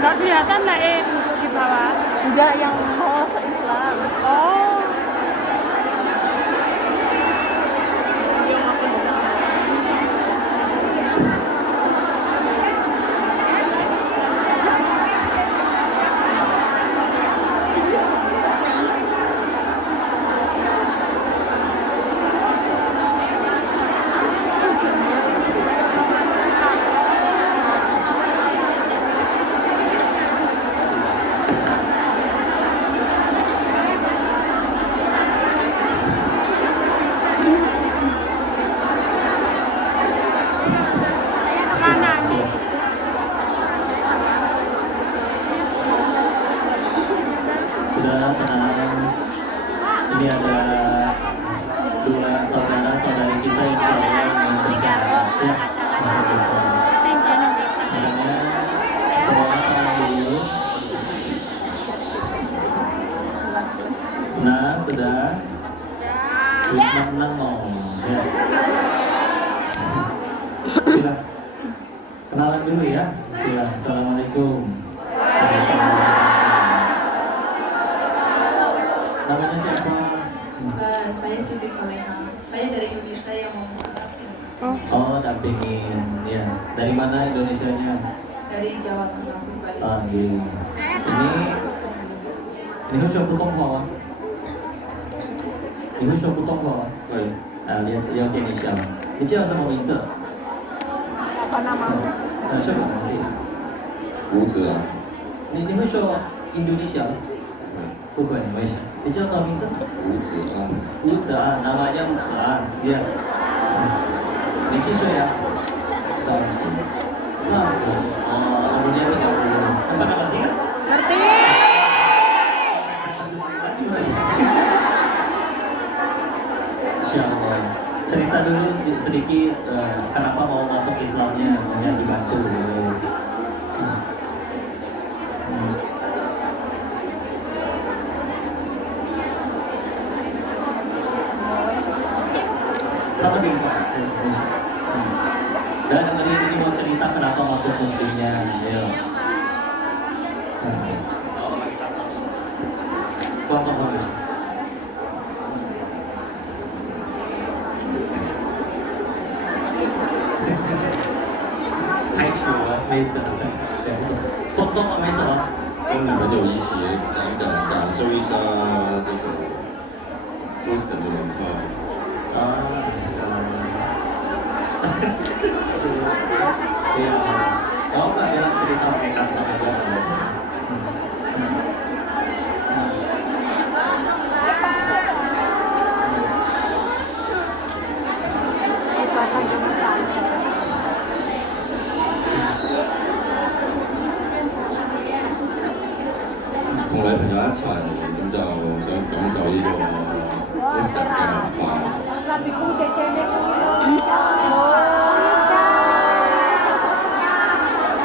Nggak kelihatan lah duduk di bawah. Enggak, yang mau se-Islam. Oh. Mana nih? Sudah tenang. Ini ada dua saudara-saudari kita yang saya mempersiapkan ya masuk Islam. Makanya semua tenang dulu. Nah, sudah. Menang mau. Ya. Sila. Kenalan dulu ya. Sila. Assalamualaikum. Namanya siapa? Saya Siti Soleha. Saya dari Indonesia yang mau mendampingi. Oh, dampingin. Ya. Dari mana Indonesianya? Dari Jawa Tengah Bali. Ah, iya. Ini kan siapa potong bawah? Ini siapa potong bawah? Boleh. Ah, lihat dia inisial. Ini siapa sama Winter? Apa namanya? Siapa nanti? 吴子啊，你会说 Indonesia? 不会，没事。你叫什么名字？吴子安，吴子安，namanya吴子安。Dia. 你几岁呀？30. 30. Oh, umurnya 30. Apa nama dia? Ngerti? Insya Allah. Cerita dulu sedikit kenapa mau masuk Islamnya, yang dibantu. Sama dengan Pak. Dan dengerin ini mau cerita kenapa masuk muslimnya. Ayo. Kuasa bagus. Hai sure，没事的。对，东吗？没什么。跟你们有一起想感受一下这个波士顿的文化。Iya. Oh, nggak bilang cerita mereka sama dia.同女朋友一齊，咁就想感受呢個波士頓嘅文化。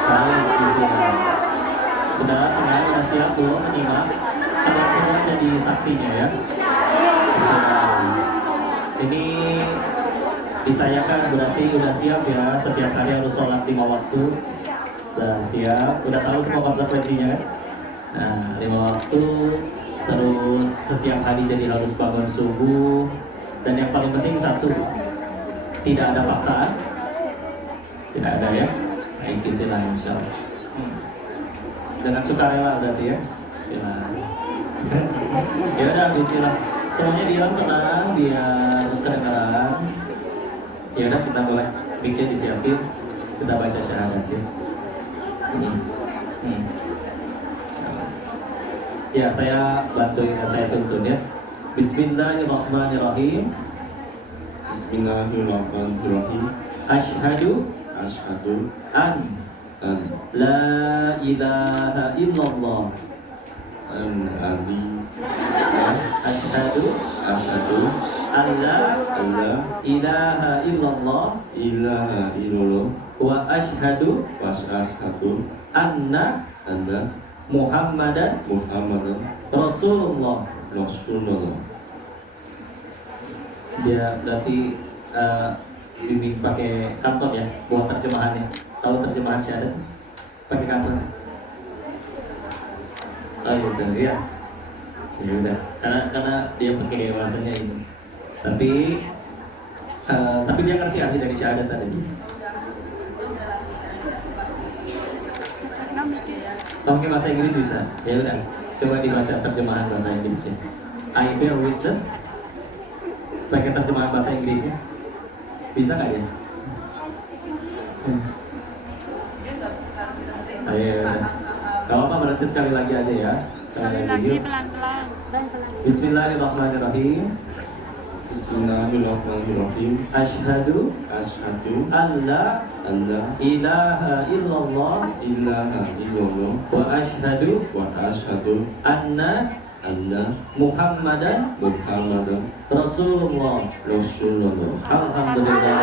Baik, bismillah. Sudah tenang, sudah siap belum menyimak? Kalian semua jadi saksinya ya. Bismillah. Ini ditayangkan berarti udah siap ya. Setiap hari harus sholat 5 waktu. Udah siap, udah tahu semua konsekuensinya kan? Nah, 5 waktu. Terus setiap hari jadi harus bangun subuh. Dan yang paling penting satu, tidak ada paksaan. Tidak ada ya. Baik, silakan insyaallah. Dengan sukarela berarti ya. Silakan. Ya udah, bismillah. Semuanya diam, tenang, biar kedengaran. Ya udah, kita boleh mikir disiapin. Kita baca syahadat ya. Ya, saya bantuin, saya tuntun ya. Bismillahirrahmanirrahim. Bismillahirrahmanirrahim. Asyhadu Asyhadu an an la ilaha illallah. an ali Asyhadu asyhadu an la alla ilaha illallah ilaha illallah wa asyhadu wa asyhadu anna anna Muhammadan Muhammadan Rasulullah. Rasulullah. Dia berarti bimbing pakai kantor ya buat terjemahannya. Tahu terjemahan syahadat? Pakai kantor. Oh gitu ya. Ya udah, karena dia pakai bahasanya itu. Tapi dia ngerti arti dari syahadat tadi. Pakai bahasa Inggris bisa. Ya udah, coba dibaca terjemahan bahasa Inggrisnya. I bear witness. Pakai terjemahan bahasa Inggrisnya. Bisa nggak dia? Ayo, udah. Kalau apa berarti sekali lagi aja ya. Sekali lagi yuk. pelan-pelan. Bismillahirrahmanirrahim. Bismillahirrahmanirrahim. Asyhadu Asyhadu an la alla ilaha illallah ilaha illallah wa asyhadu wa asyhadu anna anna Muhammadan Muhammadan Rasulullah. Rasulullah. Alhamdulillah.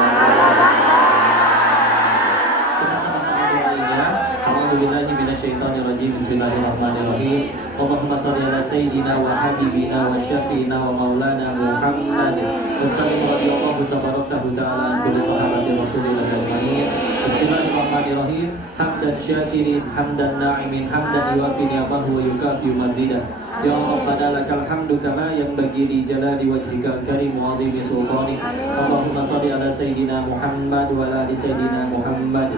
Kita sama-sama doain ya. A'udzubillahi minasyaitonirrajim. Bismillahirrahmanirrahim. Allahumma shalli ala sayyidina wa habibina wa syafiina wa maulana Muhammad. Wassallim radhiyallahu tabarakahu ta'ala an kulli sahabati Rasulillah ajma'in. Bismillahirrahmanirrahim. Hamdan syakirin, hamdan na'imin, hamdan yuwafi ni'amahu wa yukafi mazidah. Ya Rabbana lakal hamdu kama yanbaghi li jalali wajhikal karim wa 'azimi sultanik. Allahumma shalli ala sayyidina Muhammad wa ala ali sayyidina Muhammad.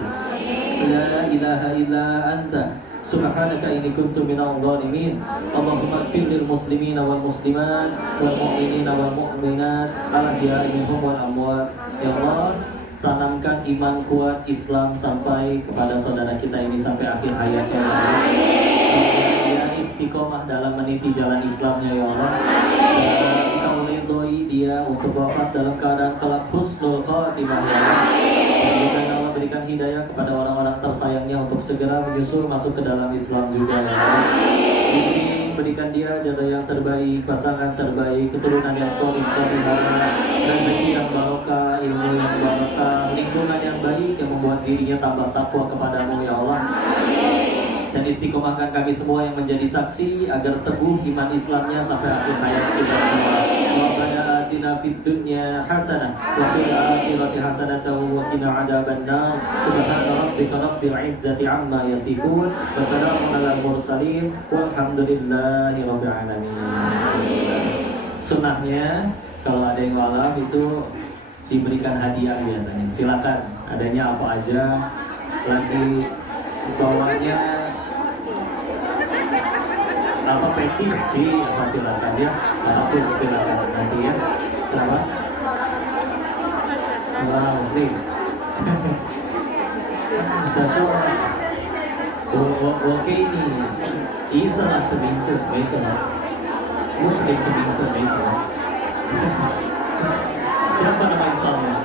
La ilaha illa anta subhanaka inni kuntu minadh dhalimin. Allahumma ighfir lil muslimina wal muslimat wal mu'minina wal mu'minat al ahya'i minhum wal amwat. Ya Allah, tanamkan iman kuat Islam sampai kepada saudara kita ini sampai akhir hayatnya ya Allah. Dia istiqomah dalam meniti jalan Islamnya ya Allah. Dan Engkau ridhoi dia untuk wafat dalam keadaan kelak husnul khatimah ya Allah. Dan Allah berikan hidayah kepada orang-orang tersayangnya untuk segera menyusul masuk ke dalam Islam juga ya Allah. Ini berikan dia jodoh yang terbaik, pasangan terbaik, keturunan yang solih-solihah, rezeki yang barokah, ilmu yang barokah, lingkungan yang baik yang membuat dirinya tambah takwa kepadamu ya Allah. Dan istiqomahkan kami semua yang menjadi saksi agar teguh iman Islamnya sampai akhir hayat kita semua. Rabbana atina fid dunya hasanah wa fil akhirati hasanatan wa qina adzabannar. Subhana rabbika rabbil izzati amma yasifun wa salamun alal mursalin walhamdulillahi rabbil alamin. Sunnahnya kalau ada yang walaf itu diberikan hadiah biasanya. Silakan, adanya apa aja. Lagi bawahnya apa peci apa silakan ya, apapun silakan nanti ya. Kenapa? Wah, muslim. Oke ini Islam terbincang, Islam Muslim terbincang, Islam. Siapa nama Islamnya?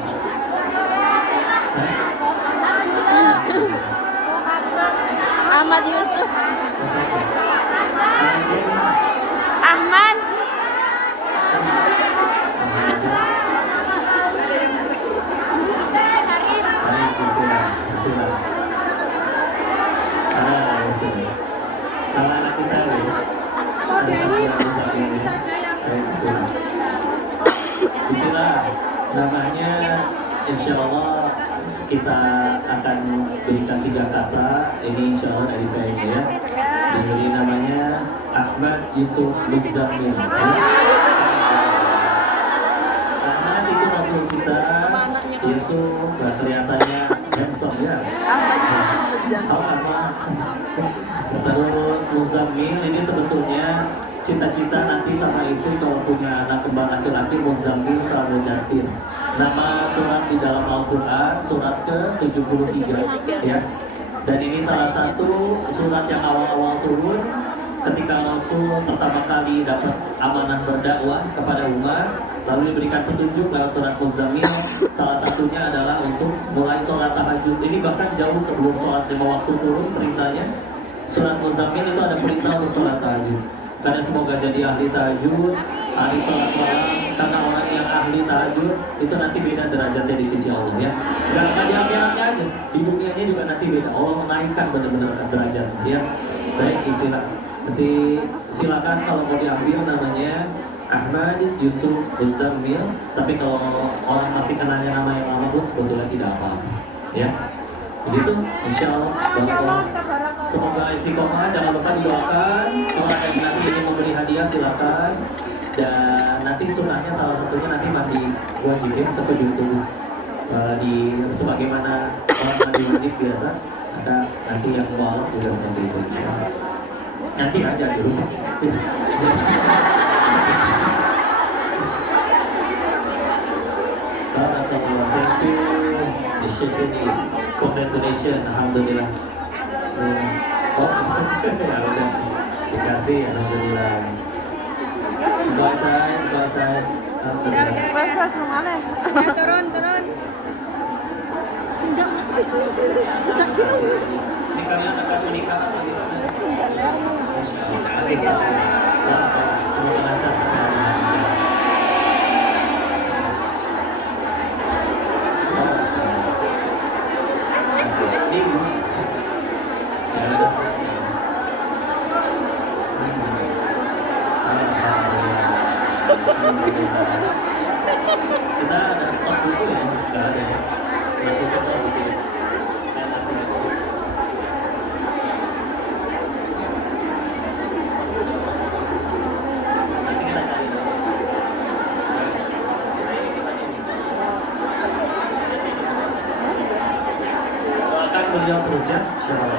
Ahmad Yusuf. Ahmad. Kalau anak kita ada Bismillah, namanya insya Allah kita akan berikan 3 kata. Ini insya Allah dari saya ya. Diberi namanya Ahmad Yusuf Muzammil. Ahmad itu rasul kita. Yusuf kelihatannya handsome ya. Ahmad Yusuf Muzammil. Tahu apa? Terus Muzammil ini sebetulnya cita-cita nanti sama istri kalau punya anak kembar laki-laki Muzammil Salmudathir. Nama surat di dalam Al-Quran surat ke-73 ya. Dan ini salah satu surat yang awal-awal turun ketika Rasul pertama kali dapat amanah berdakwah kepada umat, lalu diberikan petunjuk lewat surat Muzammil. Salah satunya adalah untuk mulai sholat tahajud. Ini bahkan jauh sebelum sholat 5 waktu turun perintahnya. Surat Muzammil itu ada perintah untuk sholat tahajud. Karena semoga jadi ahli tahajud, ahli sholat malam. Karena orang yang ahli tahajud itu nanti beda derajatnya di sisi Allah ya. Gak di akhiratnya aja, di dunianya juga nanti beda. Allah menaikkan benar-benar derajatnya ya. Baik, nanti silakan kalau mau diambil namanya Ahmad Yusuf Muzammil. Tapi kalau orang masih kenalnya nama yang lama pun sebetulnya tidak apa-apa ya. Begitu, insya Allah. Semoga istiqomah, jangan lupa didoakan. Kalau menikah silakan. Dan nanti sunahnya salah satunya nanti mandi wajibin setuju tubuh di sebagaimana orang mandi wajib biasa. Maka nanti yang mualaf juga seperti itu. Nanti aja di rumah. Barakallah, thank you. The chef ini, congratulations, alhamdulillah. Oh, ya udah dikasih, alhamdulillah. Bahasa, alhamdulillah. Bahasa semana? Turun. Ini kalian akan menikah atau gimana? Insya Allah. Semoga lancar sampai kita ada stok buku ya? Nggak ada ya? Satu stok buku ya? Nanti kita cari. Doakan beliau terus ya. Insyaallah.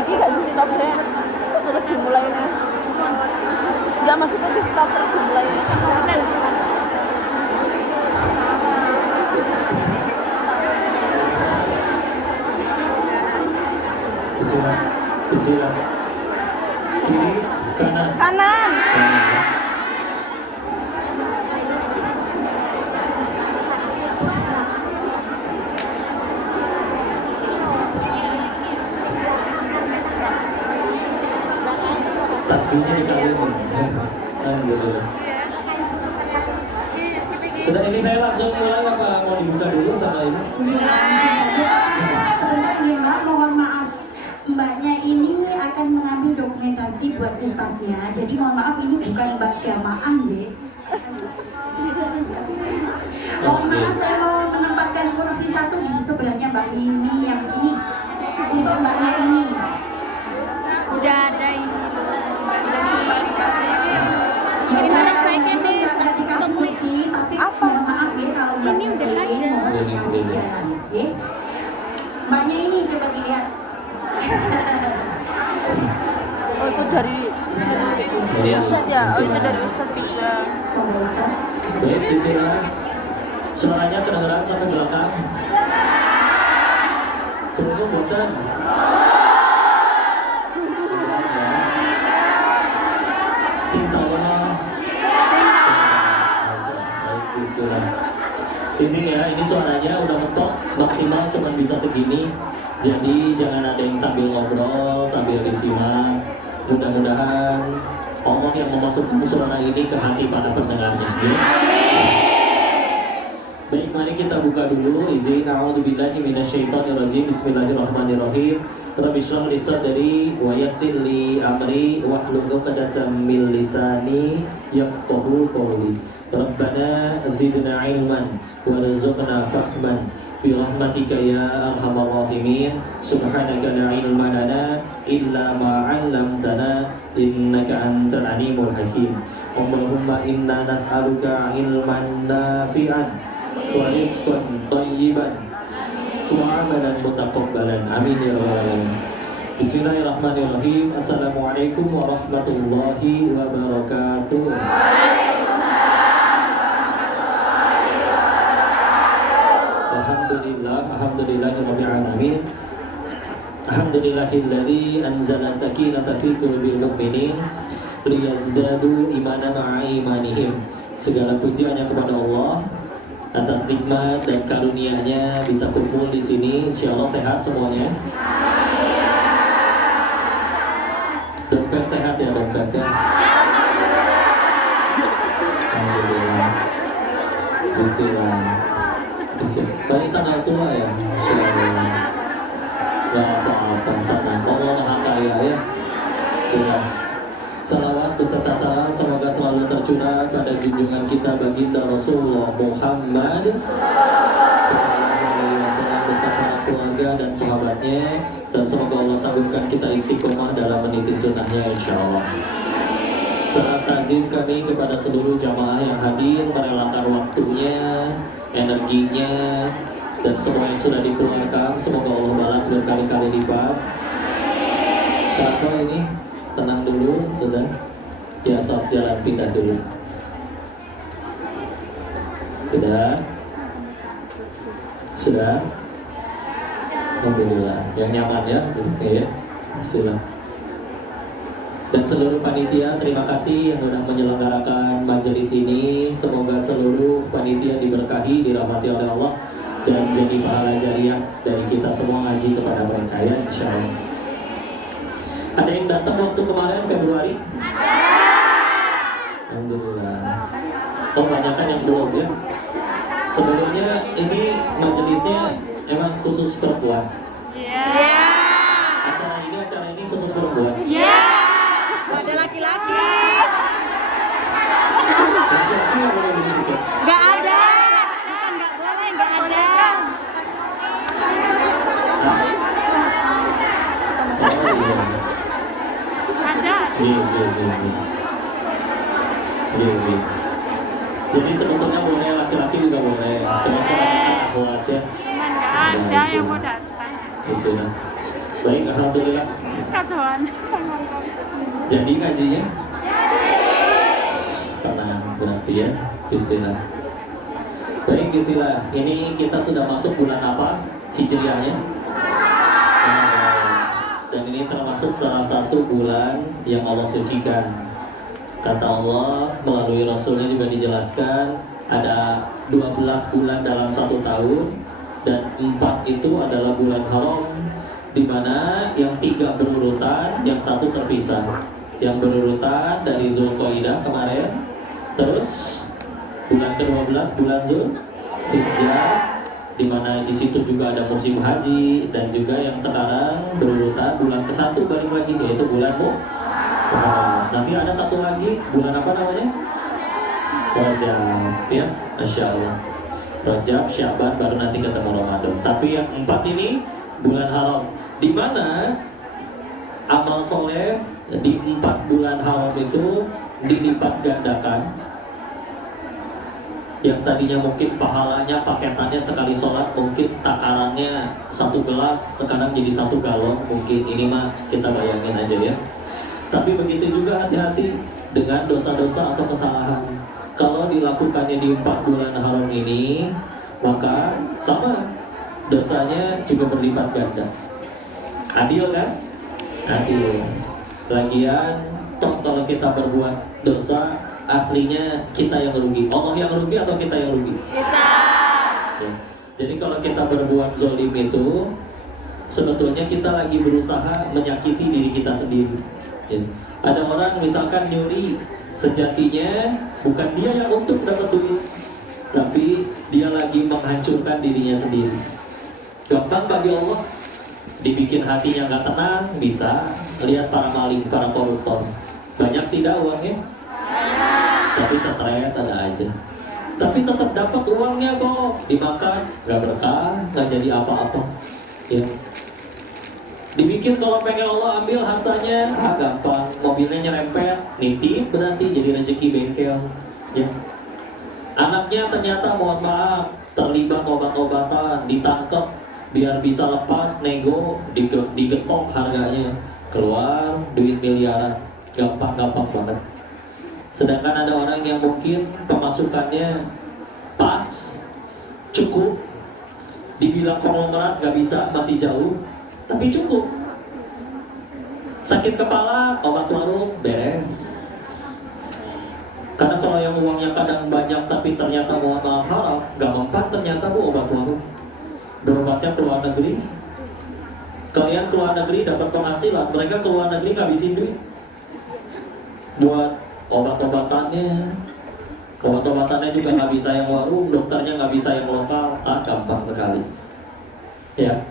Ini nggak di stop saya, terus dimulai nih. Nggak maksudnya di stop terus dimulai. Bismillah. Kiri, kanan. Kanan. Kanan ya. Tasbihnya dikalian nih. Alhamdulillah. Sudah, ini saya langsung mulai apa mau dibuka dulu sama ini? Sebentar nih Mbak, mohon maaf. Mbaknya ini akan mengambil dokumentasi buat ustadznya. Jadi mohon maaf, ini bukan Mbak jamaah, J. Mohon maaf, saya mau menempatkan kursi satu di sebelahnya Mbak Mimi yang sini. Untuk Mbaknya ini. Udah ada ini. Ini sudah dikasih kursi, tapi mohon maaf ya kalau Mbak Ini udah pilih, ada. mohon dikasih jalan. Ya. Mbaknya ini coba dilihat. Oh itu dari Ustadz ya? Oh itu dari Ustadz juga. Baik, bismillah. Suaranya kedengeran sampai belakang. Kerungu boten. Tintanya. Baik, bismillah. Izin ya, ini suaranya udah mentok, maksimal cuma bisa segini. Jadi jangan ada yang sambil ngobrol, sambil disimak. Mudah-mudahan Allah yang memasukkan suara ini ke hati para pendengarnya. Ya? Baik, mari kita buka dulu. Izin, a'udzubillahi minasyaitonirrajim. Bismillahirrahmanirrahim. Rabbi shrah li sadri wa yassir li amri wahlul 'uqdatam min lisani yafqahu qawli. Rabbana zidna ilman warzuqna fahman birahmatika ya arhamar rahimin. Subhanaka la ilma lana illa ma 'allamtana innaka antal alimul hakim. Allahumma inna nas'aluka ilman nafi'an wa rizqan thayyiban wa 'amalan mutaqabbalan. Amin ya rabbal alamin. Bismillahirrahmanirrahim. Assalamualaikum warahmatullahi wabarakatuh. Alhamdulillahirabbil alamin. Alhamdulillahilladzi anzala sakinata fi qulubil mu'minin liyazdadu imanan ma'a imanihim. Segala puji hanya kepada Allah atas nikmat dan karunia-Nya bisa kumpul di sini. Insyaallah sehat semuanya. Dompet sehat ya, dompetnya. Alhamdulillah. Bismillah. Tadi tanggal tua ya, Masya Allah. Gak apa-apa, tenang. Allah Maha Kaya ya. Silah. Salawat beserta salam semoga selalu tercurah pada junjungan kita baginda Rasulullah Muhammad sallallahu alaihi wasallam beserta keluarga dan sahabatnya, dan semoga Allah sanggup kita istiqomah dalam meniti sunnahnya insyaallah. Salam takzim kami kepada seluruh jamaah yang hadir merelakan waktunya, energinya, dan semua yang sudah dikeluarkan. Semoga Allah balas berkali-kali lipat. Kenapa ini? Tenang dulu, sudah. Ya, saat jalan pindah dulu. Sudah. Sudah. Alhamdulillah. Yang nyaman ya. Oke ya. Silakan. Dan seluruh panitia, terima kasih yang sudah menyelenggarakan majelis ini. Semoga seluruh panitia diberkahi, dirahmati oleh Allah, dan jadi pahala jariah dari kita semua ngaji kepada mereka ya, insya Allah. Ada yang datang waktu kemarin Februari? Alhamdulillah. Oh, banyak kan yang belum ya. Sebelumnya ini majelisnya emang khusus perempuan. Acara ini khusus perempuan. Gak ada laki-laki. Laki-laki nggak boleh begitu juga. Gak ada. Bukan gak boleh, gak ada. Oh iya. Ada. Iya. Jadi sebetulnya boleh, laki-laki juga boleh. Cuma kebanyakan akhwat ya. Cuman gak ada yang mau datang. Bismillah. Baik, alhamdulillah. Katuan. Jadi ngajinya? Tenang berarti ya. Bismillah. Baik, bismillah. Ini kita sudah masuk bulan apa? Hijriahnya? Dan ini termasuk salah satu bulan yang Allah sucikan. Kata Allah melalui Rasulnya juga dijelaskan ada 12 bulan dalam satu tahun, dan 4 itu adalah bulan haram, di mana yang 3 berurutan, yang 1 terpisah. Yang berurutan dari Zulqaidah kemarin, terus bulan ke-12 bulan Zulhijjah, di mana di situ juga ada musim haji, dan juga yang sekarang berurutan bulan ke-1 balik lagi, yaitu bulan nanti ada satu lagi bulan apa namanya? Rajab ya, Masya Allah. Rajab, Syaban, baru nanti ketemu Ramadan. Tapi yang 4 ini bulan haram, di mana amal soleh di 4 bulan haram itu dilipat gandakan. Yang tadinya mungkin pahalanya paketannya sekali sholat mungkin takarannya 1 gelas, sekarang jadi 1 galon mungkin. Ini mah kita bayangin aja ya. Tapi begitu juga hati-hati dengan dosa-dosa atau kesalahan. Kalau dilakukannya di 4 bulan haram ini, maka sama dosanya juga berlipat ganda. Adil kan? Adil. Lagian toh kalau kita berbuat dosa, aslinya kita yang rugi. Allah yang rugi atau kita yang rugi? Kita. Ya. Jadi kalau kita berbuat zolim itu, sebetulnya kita lagi berusaha menyakiti diri kita sendiri. Ya. Ada orang misalkan nyuri, sejatinya bukan dia yang untuk dapat duit, tapi dia lagi menghancurkan dirinya sendiri. Gampang bagi Allah dibikin hatinya nggak tenang, bisa lihat para maling, para koruptor. Banyak tidak uangnya? Tapi stres ada aja. Tapi tetap dapat uangnya kok, dimakan nggak berkah, nggak jadi apa-apa. Ya. Dibikin kalau pengen Allah ambil hartanya, gampang. Mobilnya nyerempet, nitip berarti jadi rezeki bengkel. Ya. Anaknya ternyata mohon maaf terlibat obat-obatan, ditangkap biar bisa lepas, nego, digetok harganya, keluar duit miliaran, gampang banget. Sedangkan ada orang yang mungkin pemasukannya pas, cukup, dibilang konglomerat nggak bisa, masih jauh, tapi cukup. Sakit kepala, obat warung, beres. Karena kalau yang uangnya kadang banyak tapi ternyata mohon maaf haram, nggak mempan ternyata bu obat warung. Berobatnya ke luar negeri. Kalian ke luar negeri dapat penghasilan, mereka ke luar negeri ngabisin duit buat obat-obatannya. Obat-obatannya juga nggak bisa yang warung, dokternya nggak bisa yang lokal, gampang sekali. Ya.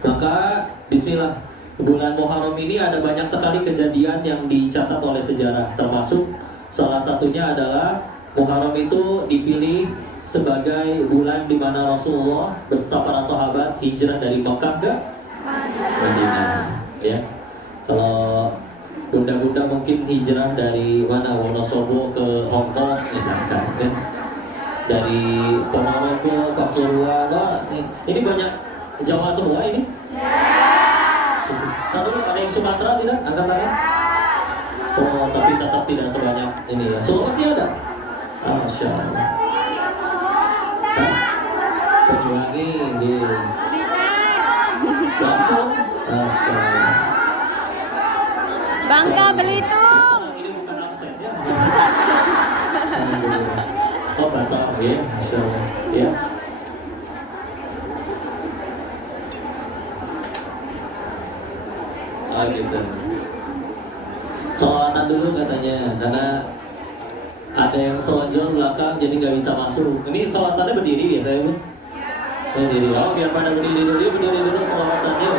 Maka bismillah. Bulan Muharram ini ada banyak sekali kejadian yang dicatat oleh sejarah, termasuk salah satunya adalah Muharram itu dipilih sebagai bulan di mana Rasulullah beserta para sahabat hijrah dari Makkah ke Madinah. Ya. Kalau bunda-bunda mungkin hijrah dari mana, Wonosobo ke Hong Kong misalkan, kan? Dari Ponorogo, Pasuruan, ini banyak Jawa semua ini. Tahu ada yang Sumatera tidak? Angkat tangan. Oh, tapi tetap tidak sebanyak ini ya. Sulawesi ada? Masya Allah. Perjuangi, Lampung, Masya Allah. Bangka Belitung. Ini bukan absen ya. Oh, Batam ya, Masya Allah. Ya. Oh gitu. Sholatan dulu katanya, karena ada yang selonjor belakang jadi nggak bisa masuk. Ini sholatannya berdiri biasanya, Bu? Berdiri. Oh, biar pada berdiri dulu, berdiri dulu sholatannya.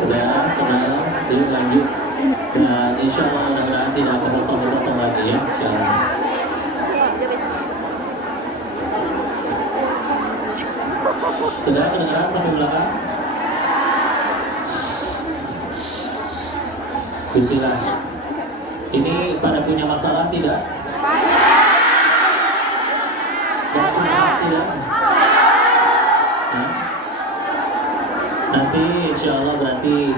Saudara, tenang, yuk lanjut. Dan insya Allah mudah-mudahan tidak kepotong-potong lagi ya. Insya Allah. Saudara kedengeran sampai belakang? Bismillah. Ini pada punya masalah tidak? Mau curhat tidak? Hah? Nanti insya Allah berarti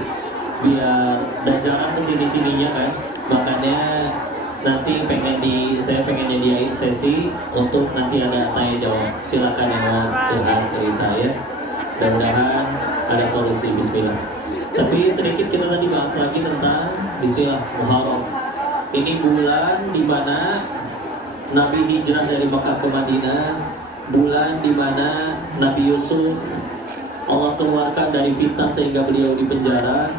biar ada jalan kesini-sininya kan, makanya nanti saya pengen nyediain sesi untuk nanti ada tanya jawab. Silakan yang mau curhat cerita ya. Mudah-mudahan ada solusi. Bismillah. Tapi sedikit kita tadi bahas lagi tentang Bismillah Muharram. Ini bulan di mana Nabi hijrah dari Makkah ke Madinah, bulan di mana Nabi Yusuf Allah keluarkan dari fitnah sehingga beliau di penjara,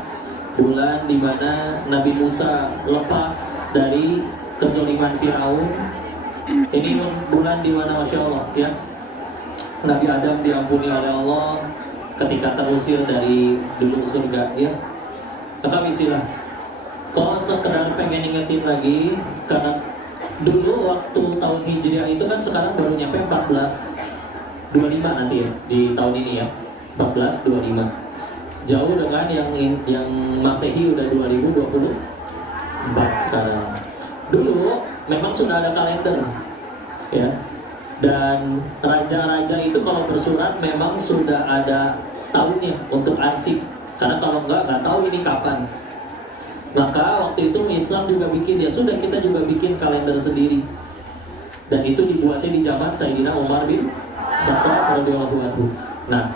bulan di mana Nabi Musa lepas dari kezaliman Firaun. Ini bulan di mana Masya Allah ya, Nabi Adam diampuni oleh Allah ketika terusir dari dulu surga ya. Maka Bismillah. Kalau sekedar pengen ingetin lagi, karena dulu waktu tahun Hijriah itu kan sekarang baru nyampe 1425 nanti ya, di tahun ini ya, 1425. Jauh dengan yang Masehi udah 2024 sekarang. Dulu memang sudah ada kalender ya. Dan raja-raja itu kalau bersurat memang sudah ada tahunnya untuk arsip. Karena kalau nggak tahu ini kapan. Maka waktu itu Islam juga bikin, ya sudah kita juga bikin kalender sendiri. Dan itu dibuatnya di zaman Sayyidina Umar bin Khattab radhiyallahu anhu. Nah,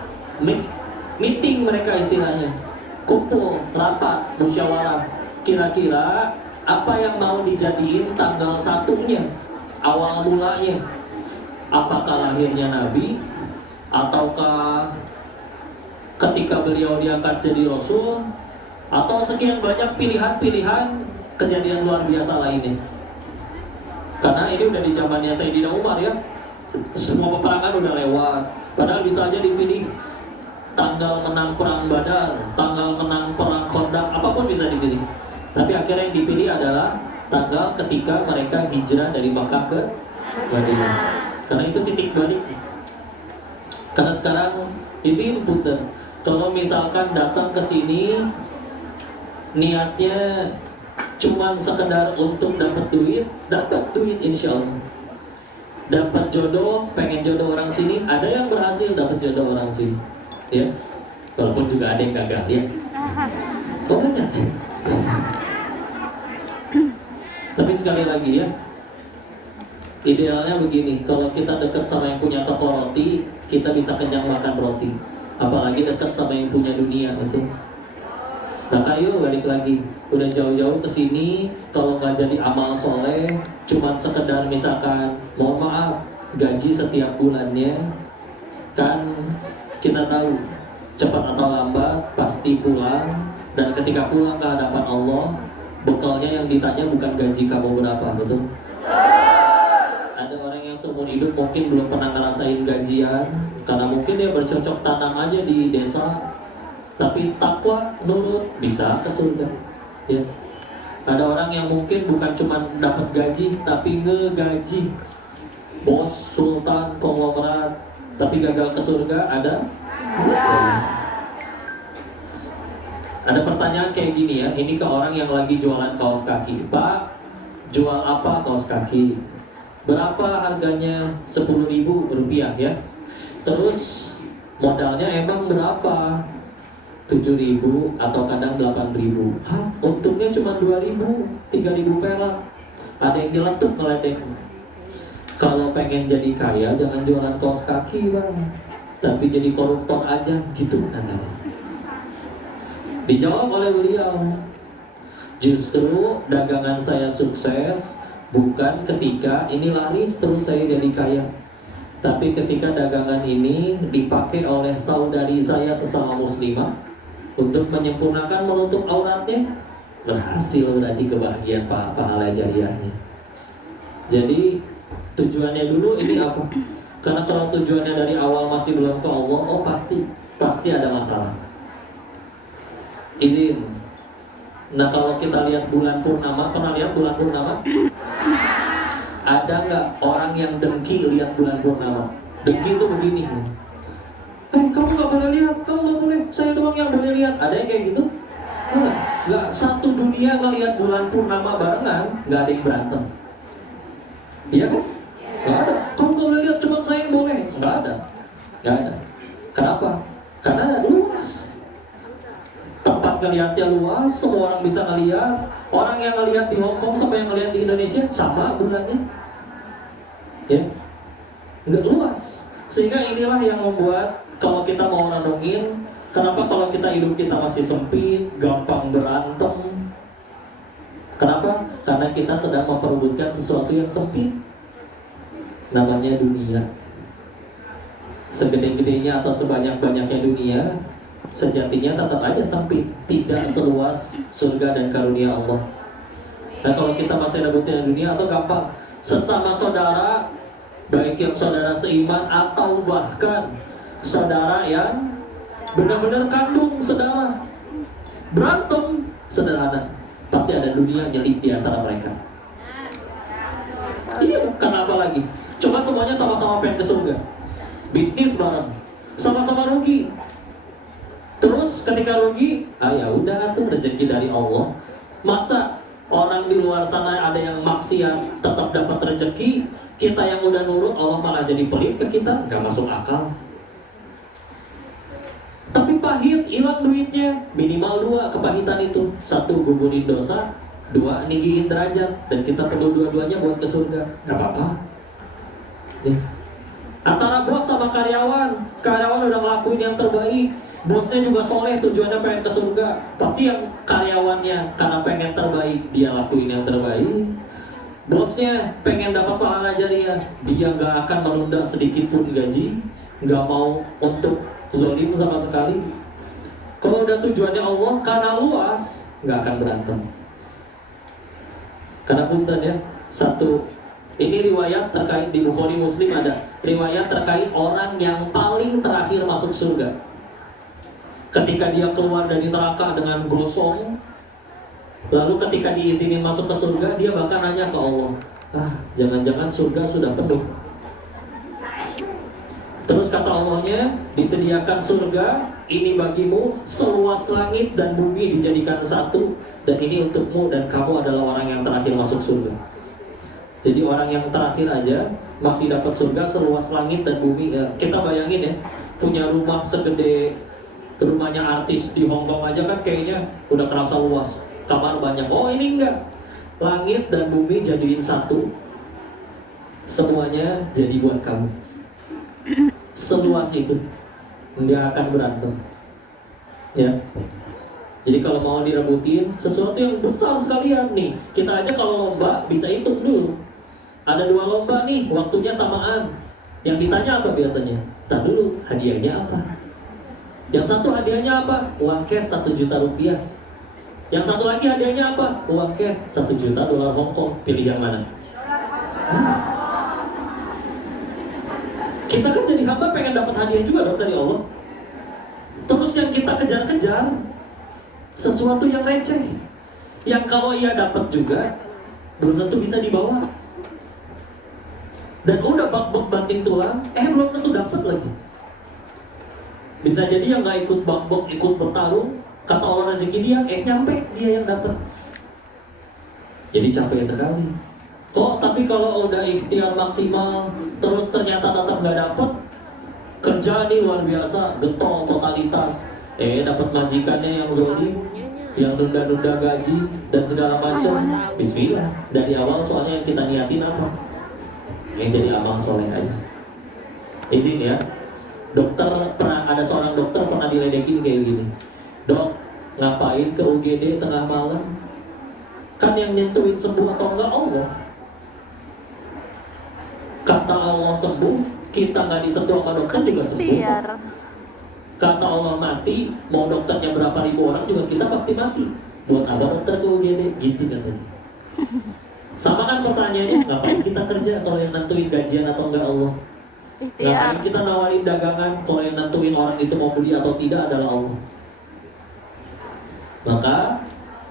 meeting mereka istilahnya, kumpul, rapat, musyawarah. Kira-kira apa yang mau dijadiin tanggal 1-nya, awal mulanya? Apakah lahirnya Nabi, ataukah ketika beliau diangkat jadi Rasul, atau sekian banyak pilihan-pilihan kejadian luar biasa lainnya. Karena ini udah di zamannya Sayyidina Umar ya, semua peperangan udah lewat. Padahal bisa aja dipilih tanggal menang perang Badar, tanggal menang perang Khandaq, apapun bisa dipilih. Tapi akhirnya yang dipilih adalah tanggal ketika mereka hijrah dari Makkah ke Madinah. Karena itu titik balik. Karena sekarang izin punten, kalau misalkan datang ke sini niatnya cuman sekedar untuk dapat duit insya Allah. Dapat jodoh, pengen jodoh orang sini, ada yang berhasil dapat jodoh orang sini, ya. Walaupun juga ada yang gagal, ya. Kok banyak? Tapi sekali lagi ya, idealnya begini, kalau kita dekat sama yang punya toko roti, kita bisa kenyang makan roti. Apalagi dekat sama yang punya dunia, betul. Maka yuk balik lagi, udah jauh-jauh ke sini, kalau nggak jadi amal soleh, cuman sekedar misalkan, mohon maaf, gaji setiap bulannya, kan kita tahu cepat atau lambat pasti pulang, dan ketika pulang ke hadapan Allah, bekalnya yang ditanya bukan gaji kamu berapa, betul? Ada orang yang seumur hidup mungkin belum pernah ngerasain gajian, karena mungkin dia bercocok tanam aja di desa. Tapi takwa, nurut, bisa ke surga ya. Ada orang yang mungkin bukan cuma dapat gaji, tapi ngegaji bos, sultan, konglomerat, tapi gagal ke surga. Ada pertanyaan kayak gini ya. Ini ke orang yang lagi jualan kaos kaki. Pak, jual apa kaos kaki? Berapa harganya? 10.000 rupiah ya. Terus modalnya emang berapa? 7.000 atau kadang 8.000. Hah, untungnya cuma 2.000, 3.000 perak. Ada yang nyeletuk meledek. Kalau pengen jadi kaya jangan jualan kaos kaki bang, tapi jadi koruptor aja, gitu katanya. Dijawab oleh beliau, justru dagangan saya sukses bukan ketika ini laris terus saya jadi kaya, tapi ketika dagangan ini dipakai oleh saudari saya sesama muslimah untuk menyempurnakan menutup auratnya, berhasil berarti kebahagiaan pahala jariahnya. Jadi tujuannya dulu ini apa? Karena kalau tujuannya dari awal masih belum ke Allah, oh pasti ada masalah. Izin. Nah kalau kita lihat bulan purnama, pernah lihat bulan purnama? Ada nggak orang yang dengki lihat bulan purnama? Dengki itu begini. Kamu nggak boleh lihat, kamu nggak boleh, saya doang yang boleh lihat. Ada yang kayak gitu? Nggak satu dunia ngelihat bulan purnama barengan, nggak ada yang berantem. Iya kan? Nggak ada. Kamu boleh lihat, cuma saya yang boleh. Nggak ada. Nggak ada. Kenapa? Karena luas. Tempat ngelihatnya luas, semua orang bisa ngelihat. Orang yang ngelihat di Hong Kong sama yang ngelihat di Indonesia sama bulannya. Ya, nggak luas. Sehingga inilah yang membuat kalau kita mau renungin, kenapa kalau kita hidup kita masih sempit, gampang berantem. Kenapa? Karena kita sedang memperebutkan sesuatu yang sempit. Namanya dunia. Segede-gedenya atau sebanyak-banyaknya dunia, sejatinya tetap aja sempit, tidak seluas surga dan karunia Allah. Nah, kalau kita masih rebutin dunia, atau gampang sesama saudara, baik yang saudara seiman atau bahkan saudara yang benar-benar kandung saudara, berantem sederhana, pasti ada dunia nyelip di antara mereka. Iya, kenapa lagi? Coba semuanya sama-sama pengen ke surga, bisnis bareng, sama-sama rugi. Terus ketika rugi, ya udah tuh rezeki dari Allah. Masa orang di luar sana ada yang maksiat tetap dapat rezeki, kita yang udah nurut Allah malah jadi pelit ke kita? Gak masuk akal. Tapi pahit, hilang duitnya. Minimal 2 kepahitan itu. 1 gugurin dosa, 2 ninggiin derajat. Dan kita perlu dua-duanya buat ke surga. Gak apa-apa. Antara bos sama karyawan udah ngelakuin yang terbaik, bosnya juga soleh, tujuannya pengen ke surga. Pasti yang karyawannya karena pengen terbaik, dia lakuin yang terbaik. Bosnya pengen dapat pahala jariah, dia gak akan menunda sedikit pun gaji, gak mau untuk zolim sama sekali. Kalau udah tujuannya Allah, karena luas, gak akan berantem. Karena punten ya, ini riwayat terkait di Bukhari Muslim, ada riwayat terkait orang yang paling terakhir masuk surga. Ketika dia keluar dari neraka dengan gosong, lalu ketika diizinin masuk ke surga, dia bahkan nanya ke Allah, jangan-jangan surga sudah penuh. Terus kata Allahnya, disediakan surga ini bagimu seluas langit dan bumi dijadikan satu, dan ini untukmu dan kamu adalah orang yang terakhir masuk surga. Jadi orang yang terakhir aja masih dapat surga seluas langit dan bumi. Ya, kita bayangin ya, punya rumah segede rumahnya artis di Hong Kong aja kan kayaknya udah kerasa luas. Kamar banyak. Oh, ini enggak. Langit dan bumi jadiin satu. Semuanya jadi buat kamu. Seluas itu. Nggak akan berantem. Ya. Jadi kalau mau direbutin sesuatu yang besar sekalian nih, kita aja kalau lomba bisa hitung dulu. Ada 2 lomba nih, waktunya samaan. Yang ditanya apa biasanya? Tak dulu, hadiahnya apa? Yang satu hadiahnya apa? Uang cash 1 juta rupiah. Yang satu lagi hadiahnya apa? Uang cash 1 juta dolar Hong Kong. Pilih yang mana? Kita kan jadi hamba pengen dapat hadiah juga dong dari Allah. Terus yang kita kejar-kejar sesuatu yang receh, yang kalau ia dapat juga belum tentu bisa dibawa. Dan udah bak-bak banting tulang, belum tentu dapat lagi. Bisa jadi yang nggak ikut bak-bak, ikut bertarung, kata Allah rezeki dia, nyampe dia yang dapat. Jadi capek sekali. Kok tapi kalau udah ikhtiar maksimal, terus ternyata tetap nggak dapat, kerja nih luar biasa, getol totalitas. Dapat majikannya yang zolim, yang nunda-nunda gaji dan segala macam. Bismillah. Dari awal soalnya yang kita niatin apa? Yang jadi amal soleh aja. Izin ya. Ada seorang dokter pernah diledekin kayak gini. Dok, ngapain ke UGD tengah malam? Kan yang nyentuhin sembuh atau enggak Allah. Kata Allah sembuh, kita nggak disentuh sama dokter juga sembuh. Kata Allah mati, mau dokternya berapa ribu orang juga kita pasti mati. Buat apa dokter ke UGD? Gitu katanya. Sama kan pertanyaannya, ngapain kita kerja kalau yang nentuin gajian atau enggak Allah? Ngapain kita nawarin dagangan kalau yang nentuin orang itu mau beli atau tidak adalah Allah? Maka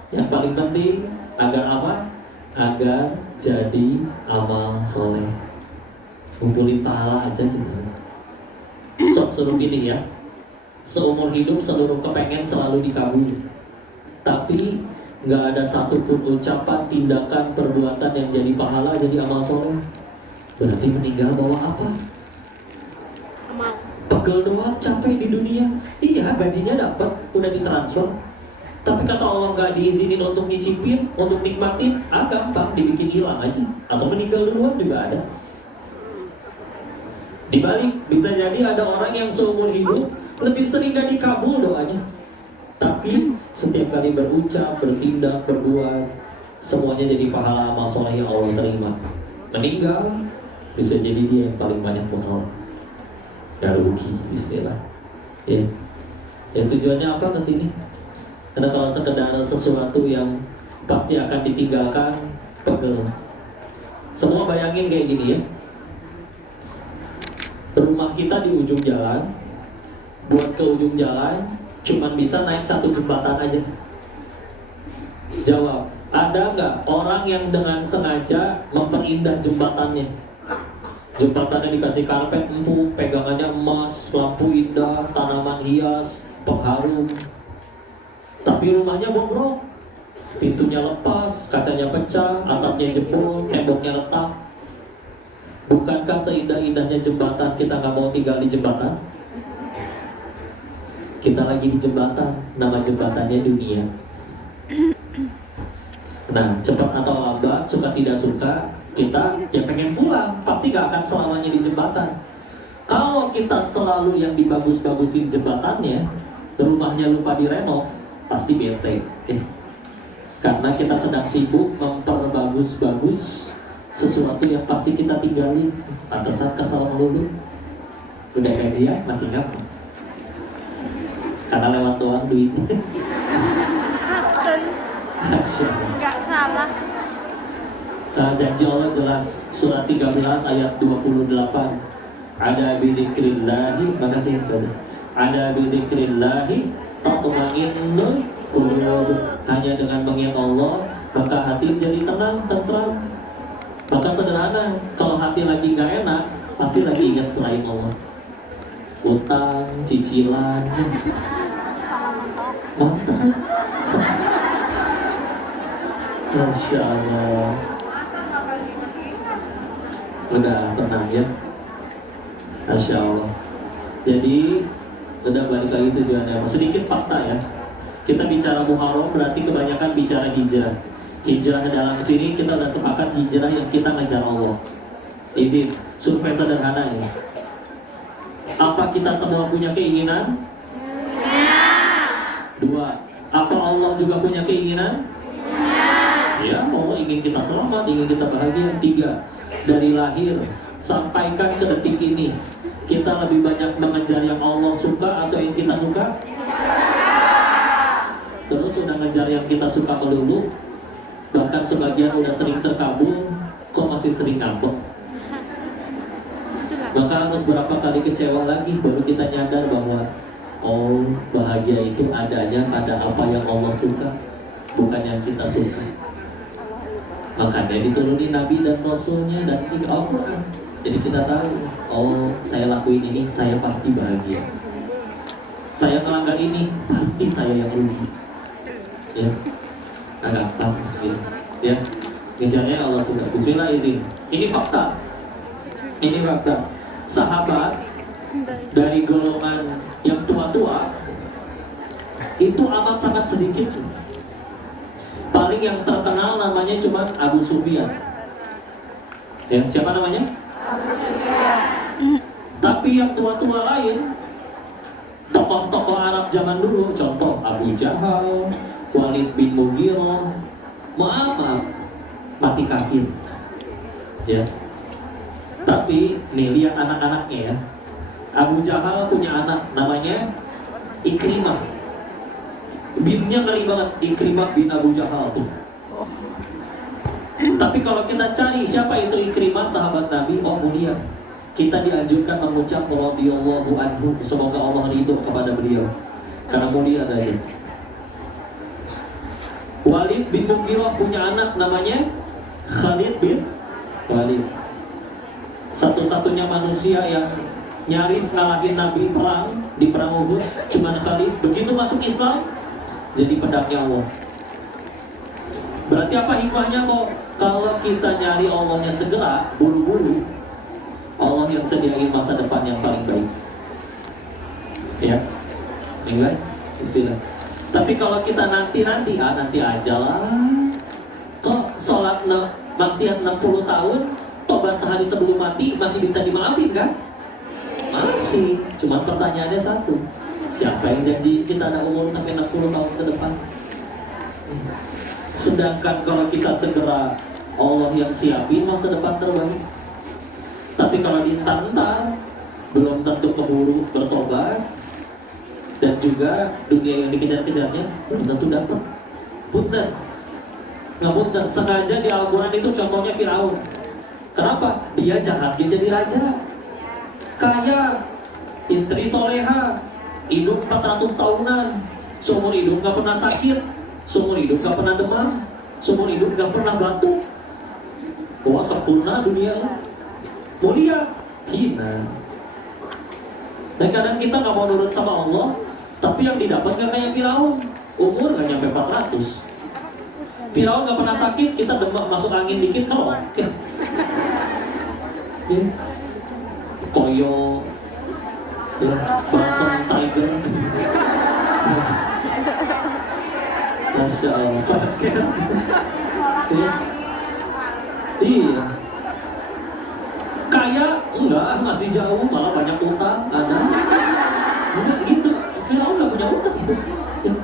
yang paling penting agar apa? Agar jadi amal soleh. Kumpulin pahala aja gitu. Sok suruh pilih ya. Seumur hidup seluruh kepengen selalu dikabul. tapi nggak ada satupun ucapan, tindakan, perbuatan yang jadi pahala, jadi amal soleh. Berarti meninggal bawa apa? Pegel doang, capek di dunia. Iya, gajinya dapat, udah ditransfer. Tapi kata Allah nggak diizinin untuk nyicipin, untuk nikmatin, gampang dibikin hilang aja. Atau meninggal duluan juga ada. Dibalik, bisa jadi ada orang yang seumur hidup lebih sering gak dikabul doanya, tapi setiap kali berucap, bertindak, berbuat, semuanya jadi pahala amal soleh yang Allah terima. Meninggal, bisa jadi dia yang paling banyak bekal. Gak rugi istilah. Ya. Ya, tujuannya apa ke sini? Karena kalau sekedar sesuatu yang pasti akan ditinggalkan, pegel. Semua bayangin kayak gini ya. Rumah kita di ujung jalan, buat ke ujung jalan cuman bisa naik satu jembatan aja. Jawab, ada nggak orang yang dengan sengaja memperindah jembatannya? Jembatannya dikasih karpet empuk, pegangannya emas, lampu indah, tanaman hias, pengharum. Tapi rumahnya bobrok, pintunya lepas, kacanya pecah, atapnya jebol, temboknya retak. Bukankah seindah-indahnya jembatan kita nggak mau tinggal di jembatan? Kita lagi di jembatan, nama jembatannya dunia. Nah, cepat atau lambat, suka tidak suka, kita ya pengen pulang, pasti gak akan selamanya di jembatan. Kalau kita selalu yang dibagus-bagusin jembatannya, rumahnya lupa direnov, pasti bete. Karena kita sedang sibuk memperbagus-bagus sesuatu yang pasti kita tinggalin. Pantesan kesel melulu. Udah gajian masih nggak? Karena lewat doang duit. Nggak salah. Janji Allah jelas, surat 13 ayat 28. Ada bidzikrillahi, makasih saudara. Ada bidzikrillahi tatma'innul qulub. Hanya dengan mengingat Allah maka hati jadi tenang, tentram. Maka sederhana, kalau hati lagi nggak enak, pasti lagi ingat selain Allah. Utang, cicilan, mantan. Masya Allah. Udah tenang ya. Masya Allah. Jadi udah balik lagi tujuannya. Sedikit fakta ya. Kita bicara Muharram berarti kebanyakan bicara hijrah. Hijrah dalam sini kita udah sepakat hijrah yang kita ngejar Allah. Izin, survei sederhana ya. Apa kita semua punya keinginan? Dua, apa Allah juga punya keinginan? Ya, Allah ingin kita selamat, ingin kita bahagia. Tiga, dari lahir sampaikan ke detik ini, kita lebih banyak mengejar yang Allah suka atau yang kita suka? Terus udah ngejar yang kita suka melulu, bahkan sebagian udah sering terkabul, kok masih sering ngambek? Maka harus berapa kali kecewa lagi baru kita nyadar bahwa oh, bahagia itu adanya pada apa yang Allah suka, bukan yang kita suka. Makanya diturunin Nabi dan Rasulnya dan Al-Quran. Jadi kita tahu, oh saya lakuin ini, saya pasti bahagia. Saya melanggar ini, pasti saya yang rugi. Ya, agak gampang, bismillah. Ya, ngejarnya Allah suka. Bismillah izin. Ini fakta. Ini fakta. Sahabat dari golongan yang tua-tua itu amat sangat sedikit. Paling yang terkenal namanya cuma Abu Sufyan. Ya, siapa namanya? Abu Sufyan. Tapi yang tua-tua lain, tokoh-tokoh Arab zaman dulu, contoh Abu Jahal, Walid bin Mughirah, maaf, mati kafir. Ya. Tapi nih lihat anak-anaknya ya. Abu Jahal punya anak namanya Ikrimah. Binnya ngeri banget, Ikrimah bin Abu Jahal tuh. Tapi kalau kita cari siapa itu Ikrimah, sahabat Nabi, oh mulia. Kita dianjurkan mengucap radhiyallahu anhu, semoga Allah ridho kepada beliau. Karena mulia tadi. Walid bin Mughirah punya anak namanya Khalid bin Walid. Satu-satunya manusia yang nyaris ngalahin Nabi perang di perang Uhud, cuma Khalid. Begitu masuk Islam, jadi pedangnya Allah. Berarti apa hikmahnya kok? Kalau kita nyari Allahnya segera, buru-buru, Allah yang sediain masa depan yang paling baik. Ya, enggak istilah. Tapi kalau kita nanti aja lah. Kok sholat maksiat 60 tahun, tobat sehari sebelum mati masih bisa dimaafin kan? Masih. Cuma pertanyaannya satu, siapa yang janji kita ada umur sampai 60 tahun ke depan? Sedangkan kalau kita segera, Allah yang siapin masa depan terbaik. Tapi kalau diantar, belum tentu keburu bertobat, dan juga dunia yang dikejar-kejarnya belum tentu dapat. Punten, nggak punten. Sengaja di Al-Quran itu contohnya Firaun. Kenapa? Dia jahat, dia jadi raja, kaya, istri soleha, hidup 400 tahunan, seumur hidup nggak pernah sakit, seumur hidup nggak pernah demam, seumur hidup nggak pernah batuk. Wah, sempurna dunianya, mulia, hina. Dan kadang kita nggak mau nurut sama Allah, tapi yang didapat nggak kayak Firaun, umur nggak nyampe 400. Firaun nggak pernah sakit, kita demam masuk angin dikit kerok. Ya. Koyo, ya, Boston Tiger. Masya Allah, basket. Ya. Iya. Kaya enggak, masih jauh, malah banyak utang. Ada enggak gitu. Firaun nggak punya utang. Ya.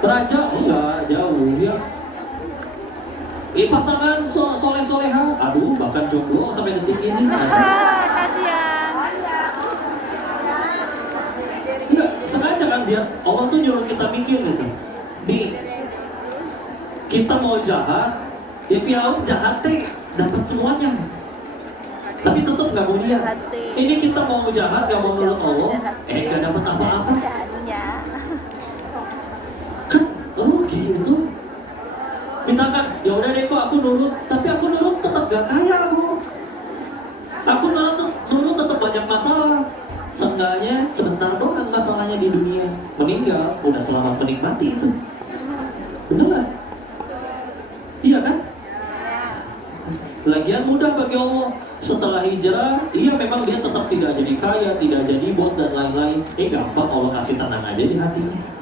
Raja enggak, jauh ya. Pasangan soleh-soleha, aduh bahkan jomblo sampai detik ini. Kasihan. Enggak, sengaja kan biar Allah tuh nyuruh kita mikir gitu. Kita mau jahat, ya Firaun jahat teh dapat semuanya. Tapi tetap nggak mulia. Ini kita mau jahat, nggak mau nurut Allah, nggak dapat apa-apa. Kan rugi itu. Misalkan, ya udah deh kok aku nurut, tapi aku nurut tetap gak kaya kok. Aku nurut tetap banyak masalah. Seenggaknya sebentar doang masalahnya di dunia. Meninggal, udah selamat menikmati itu. Beneran? Iya kan? Lagian mudah bagi Allah. Setelah hijrah, iya memang dia tetap tidak jadi kaya, tidak jadi bos dan lain-lain. Gampang Allah kasih tenang aja di hatinya.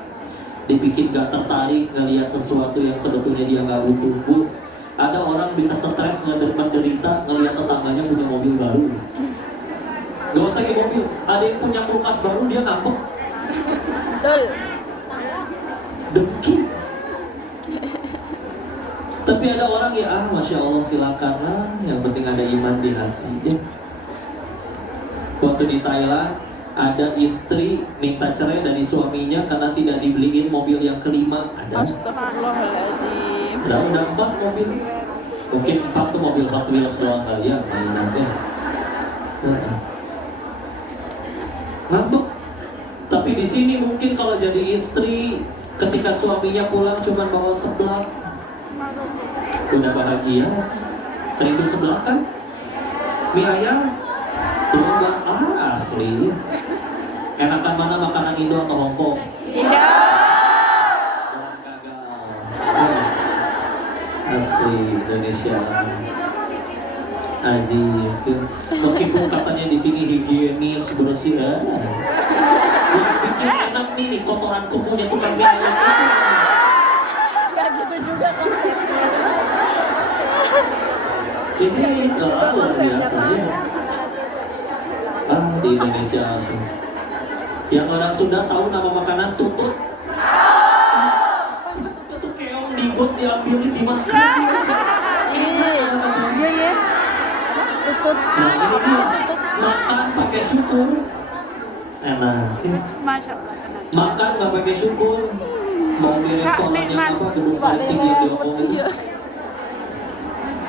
Dibikin gak tertarik ngelihat sesuatu yang sebetulnya dia gak butuh. Bu, ada orang bisa stres menderita ngelihat tetangganya punya mobil baru. Gak usah di mobil, ada yang punya kulkas baru dia ngambek. Betul. Dengki. Tapi ada orang ya Masya Allah silakan lah, yang penting ada iman di hati ya. Waktu di Thailand ada istri minta cerai dari suaminya karena tidak dibeliin mobil yang kelima. Ada. Astagfirullahaladzim. Udah 4 mobil. Mungkin 4 tuh mobil Hot Wheels doang kali ya mainannya. Ngambek. Tapi di sini mungkin kalau jadi istri, ketika suaminya pulang cuma bawa seblak, udah bahagia. Rindu seblak kan? Mie ayam, tumbang asli. Enakan mana makanan Indo atau Hongkong? Indo. Asli Indonesia. Azim. Meskipun katanya di sini higienis, bersih, yang bikin enak nih kotoran kukunya tukang mie ayam itu. Gak gitu juga konsepnya. Ini itu luar biasa ya. Di Indonesia langsung. Yang orang Sunda tahu nama makanan tutut? Itu keong digot diambilin dimakan. Iya. Tutut. Nah ini dia makan pakai syukur. Enak. Masya Allah. Makan nggak pakai syukur. Mau di restoran yang apa gedung paling tinggi yang di Hongkong itu.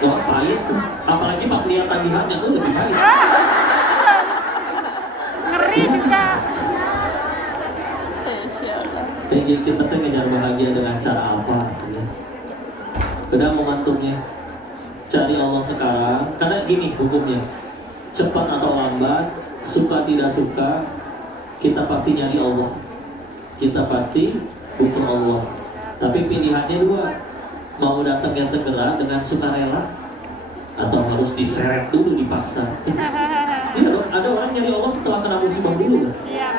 Wah pahit tuh. Apalagi pas lihat tagihannya tuh lebih pahit. Ngeri juga. Jadi kita tuh ngejar bahagia dengan cara apa gitu ya. Udah momentumnya. Cari Allah sekarang. Karena gini hukumnya. Cepat atau lambat, suka tidak suka, kita pasti nyari Allah. kita pasti butuh Allah. Tapi pilihannya dua, mau datangnya segera dengan sukarela atau harus diseret dulu, dipaksa. Iya dong, ada orang nyari Allah setelah kena musibah dulu kan? Iya.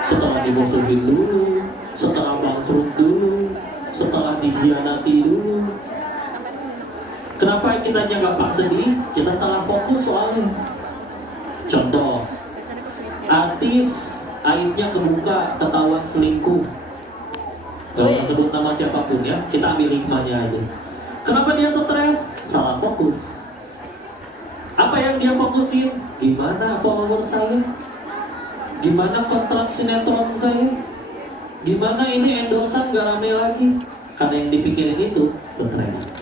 Setelah dimusuhin dulu, setelah bangkrut dulu, setelah dikhianati dulu. Kenapa kita nggak pak sedih? Kita salah fokus soalnya. Contoh, artis aibnya kebuka, ketahuan selingkuh. Gak sebut nama siapapun ya, kita ambil hikmahnya aja. Kenapa dia stres? Salah fokus. Apa yang dia fokusin? Gimana follower saya? Gimana kontrak sinetron saya? Gimana ini endorsan gak rame lagi? Karena yang dipikirin itu stres.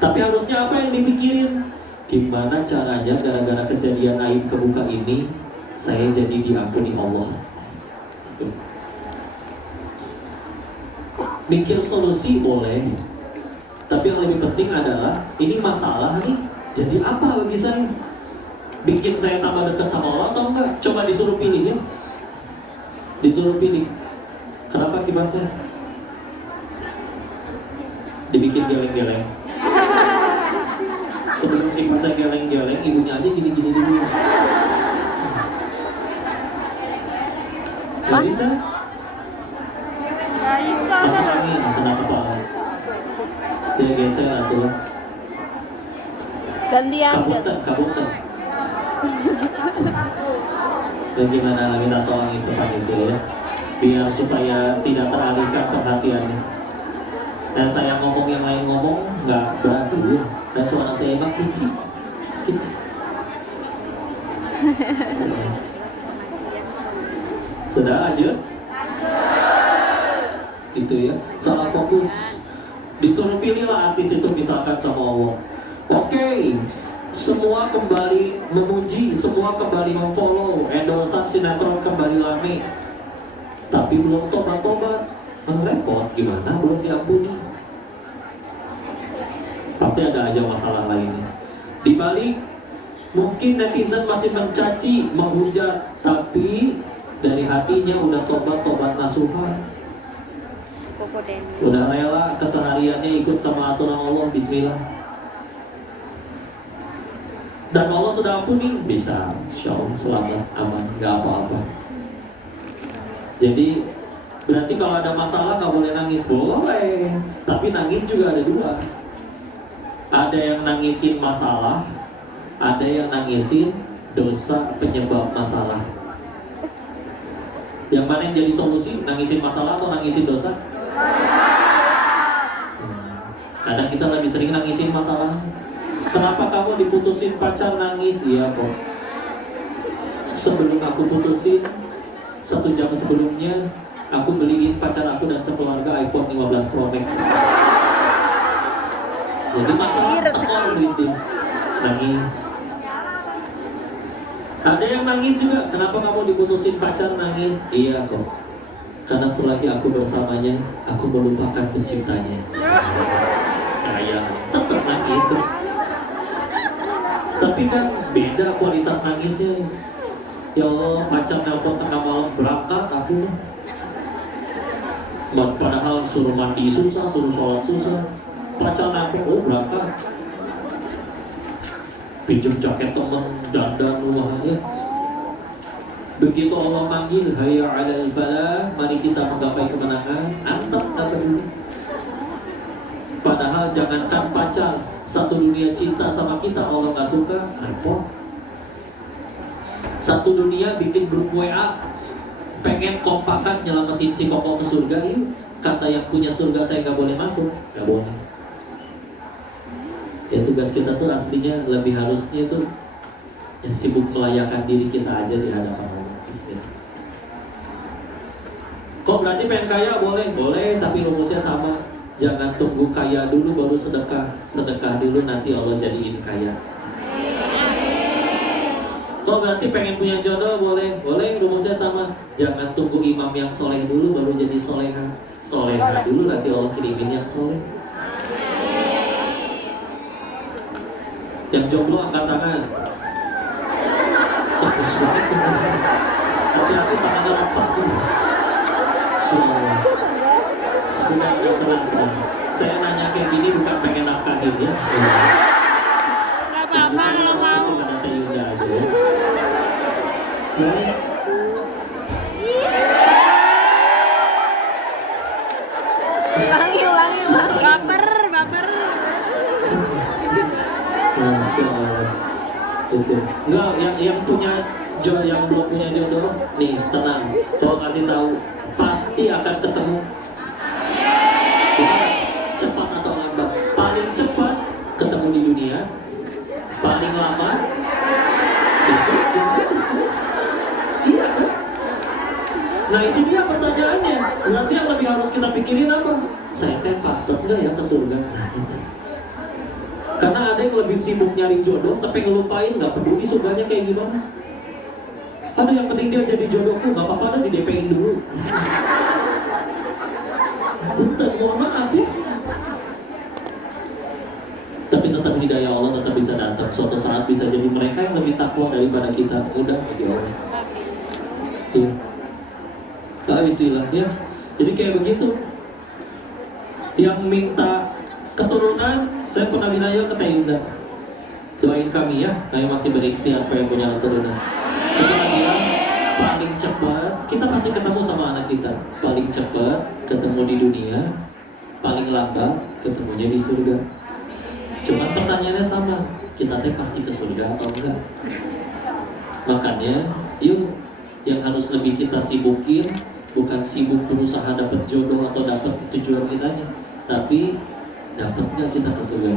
Tapi harusnya apa yang dipikirin? Gimana caranya gara-gara kejadian aib kebuka ini saya jadi diampuni Allah. Gitu. Mikir solusi boleh, tapi yang lebih penting adalah ini masalah nih, jadi apa bagi saya? Bikin saya tambah dekat sama Allah atau enggak? Coba disuruh pilih ya. Disuruh pilih. Kenapa kibasnya? Dibikin geleng-geleng. Sebelum kibasnya geleng-geleng, ibunya aja gini-gini dulu. Gak bisa? Gak bisa. Masuk angin, kena kepala. Dia geser atuh. Gantian. Kabutan. Dan gimana minta tolong itu panitia ya, biar supaya tidak teralihkan perhatiannya. Dan saya ngomong yang lain ngomong nggak berarti ya. Dan suara saya emang kicik. Sudah lanjut? Itu ya, salah fokus. Disuruh pilihlah artis itu misalkan sama Allah. Oke, semua kembali memuji, semua kembali memfollow, endorsan sinetron kembali rame. Tapi belum tobat-tobat, repot gimana belum diampuni? Pasti ada aja masalah lainnya. Di balik mungkin netizen masih mencaci, menghujat, tapi dari hatinya udah tobat nasuhan. Udah rela kesehariannya ikut sama aturan Allah, bismillah. Dan Allah sudah ampuni, bisa, insya Allah selamat, aman, gak apa-apa. Jadi berarti kalau ada masalah gak boleh nangis, boleh. Tapi nangis juga ada dua. Ada yang nangisin masalah, ada yang nangisin dosa penyebab masalah. Yang mana yang jadi solusi? Nangisin masalah atau nangisin dosa? Kadang kita lebih sering nangisin masalah. Kenapa kamu diputusin pacar nangis? Iya kok. Sebelum aku putusin, 1 jam sebelumnya aku beliin pacar aku dan sekeluarga iPhone 15 Pro Max. Jadi masalah tekor duitin, nangis. Ada yang nangis juga. Kenapa kamu diputusin pacar nangis? Iya kok. Karena selagi aku bersamanya, aku melupakan penciptanya. Kayak tetap nangis. Tapi kan beda kualitas nangisnya. Ya Allah, pacar nelpon tengah malam berangkat aku. Padahal suruh mandi susah, suruh sholat susah. Pacar nelpon, oh berangkat. Pinjam jaket temen, dandan rumahnya. Begitu Allah manggil, hayya 'alal falah, mari kita menggapai kemenangan, anteng satu dunia. Padahal jangankan pacar, satu dunia cinta sama kita, Allah gak suka, repot. Satu dunia bikin grup WA, pengen kompakan nyelamatin si Koko ke surga, yuk. Kata yang punya surga saya gak boleh masuk, gak boleh. Ya tugas kita tuh aslinya lebih harusnya tuh yang sibuk melayakan diri kita aja di hadapan Allah. Bismillah. Kok berarti pengen kaya? Boleh, boleh, tapi rumusnya sama. Jangan tunggu kaya dulu baru sedekah. Sedekah dulu nanti Allah jadiin kaya. Kok berarti pengen punya jodoh? Boleh, boleh, rumusnya sama. Jangan tunggu imam yang soleh dulu baru jadi soleha. Soleha dulu nanti Allah kirimin yang soleh. Yang jomblo angkat tangan. Tepus banget kan. Hati-hati tangannya lepas sih. Masya Allah. Sudah agak terang. Saya nanya kayak gini bukan pengen nafkahin ya. Gak apa-apa kalau mau. Kepada Teh Yunda aja ya. Baik. Ulangi. Baper, baper. Masya Allah. Enggak, yang punya yang belum punya jodoh, nih tenang. Kalau kasih tahu, pasti akan ketemu. Cepat atau lambat. Paling cepat ketemu di dunia, paling lama di surga. Iya kan? Nah itu dia pertanyaannya. Berarti yang lebih harus kita pikirin apa? Saya pantas gak ya ke surga? Nah itu. Karena ada yang lebih sibuk nyari jodoh sampai ngelupain nggak peduli surganya kayak gimana. Ada yang penting dia jadi jodohku, nggak apa-apa dah di DP-in dulu. Punten, mohon maaf ya. Tapi tetap hidayah Allah tetap bisa datang. Suatu saat bisa jadi mereka yang lebih takwa daripada kita. Mudah bagi Allah. Iya. Istilahnya. Jadi kayak begitu. Yang minta keturunan, saya pernah bilang ke Teh Yunda, doain kami ya, kami masih berikhtiar pengen punya keturunan. Kita pernah bilang paling cepat kita pasti ketemu sama anak kita, paling cepat ketemu di dunia, paling lambat ketemunya di surga. Cuman pertanyaannya sama, kita teh pasti ke surga atau enggak? Makanya, yuk yang harus lebih kita sibukin bukan sibuk berusaha dapat jodoh atau dapat tujuan kitanya, tapi dapat nggak kita ke surga?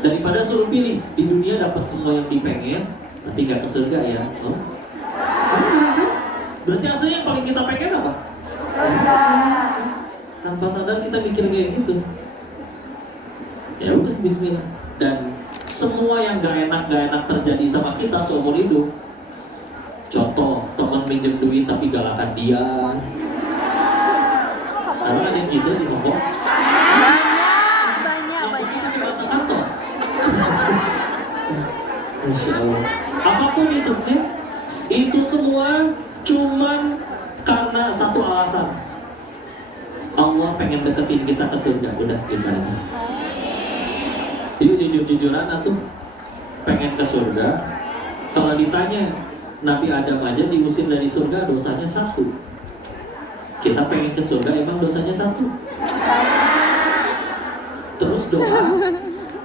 Daripada suruh pilih di dunia dapat semua yang dipengen tapi nggak ke surga ya, berarti aslinya yang paling kita pengen apa? Tanpa sadar kita mikir kayak gitu. Ya udah, Bismillah. Dan semua yang gak enak terjadi sama kita seumur hidup. Contoh, teman minjem duit tapi galakan dia. Karena ada yang gitu di Hongkong. Banyak. Pakai bahasa kantor. Masya Allah. Apapun itu, ya, itu semua cuman karena satu alasan. Allah pengen deketin kita ke surga. Udah, kita aja. Yuk jujur-jujuran atuh, pengen ke surga. Kalau ditanya, Nabi Adam aja diusir dari surga dosanya 1. Kita pengen ke surga emang dosanya 1. Terus doa,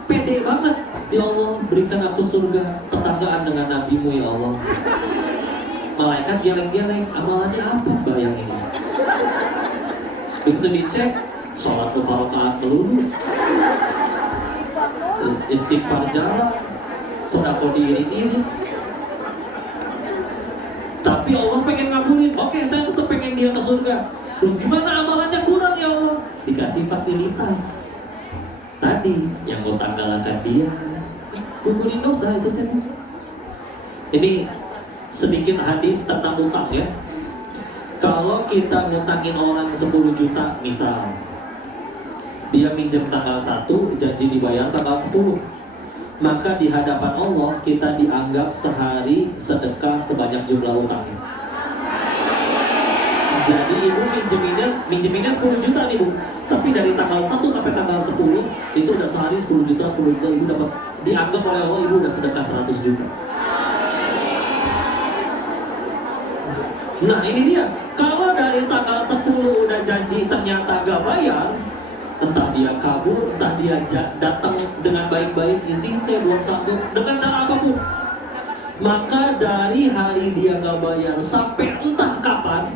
pede banget. Ya Allah, berikan aku surga, tetanggaan dengan nabimu ya Allah. Malaikat geleng-geleng, amalannya apa bayangin ini? Begitu dicek, sholat beberapa rakaat melulu, istighfar jalan, sedekah diirit-irit. Tapi Allah pengen ngabulin. Oke, saya tetap pengen dia ke surga. Loh, gimana amalannya kurang ya Allah? Dikasih fasilitas. Tadi yang utang galakan dia, gugurin dosa itu tadi. Ini sedikit hadis tentang utang ya. Kalau kita ngutangin orang 10 juta misal, dia minjem tanggal 1, janji dibayar tanggal 10, maka di hadapan Allah kita dianggap sehari sedekah sebanyak jumlah utangnya. Jadi ibu minjeminnya 10 juta nih bu, tapi dari tanggal 1 sampai tanggal 10 itu udah sehari 10 juta ibu dapat, dianggap oleh Allah ibu udah sedekah 100 juta. Nah ini dia, kalau dari tanggal 10 udah janji ternyata gak bayar, entah dia kabur, entah dia datang dengan baik-baik, izin saya belum sanggup, dengan cara apapun, maka dari hari dia gak bayar sampai entah kapan,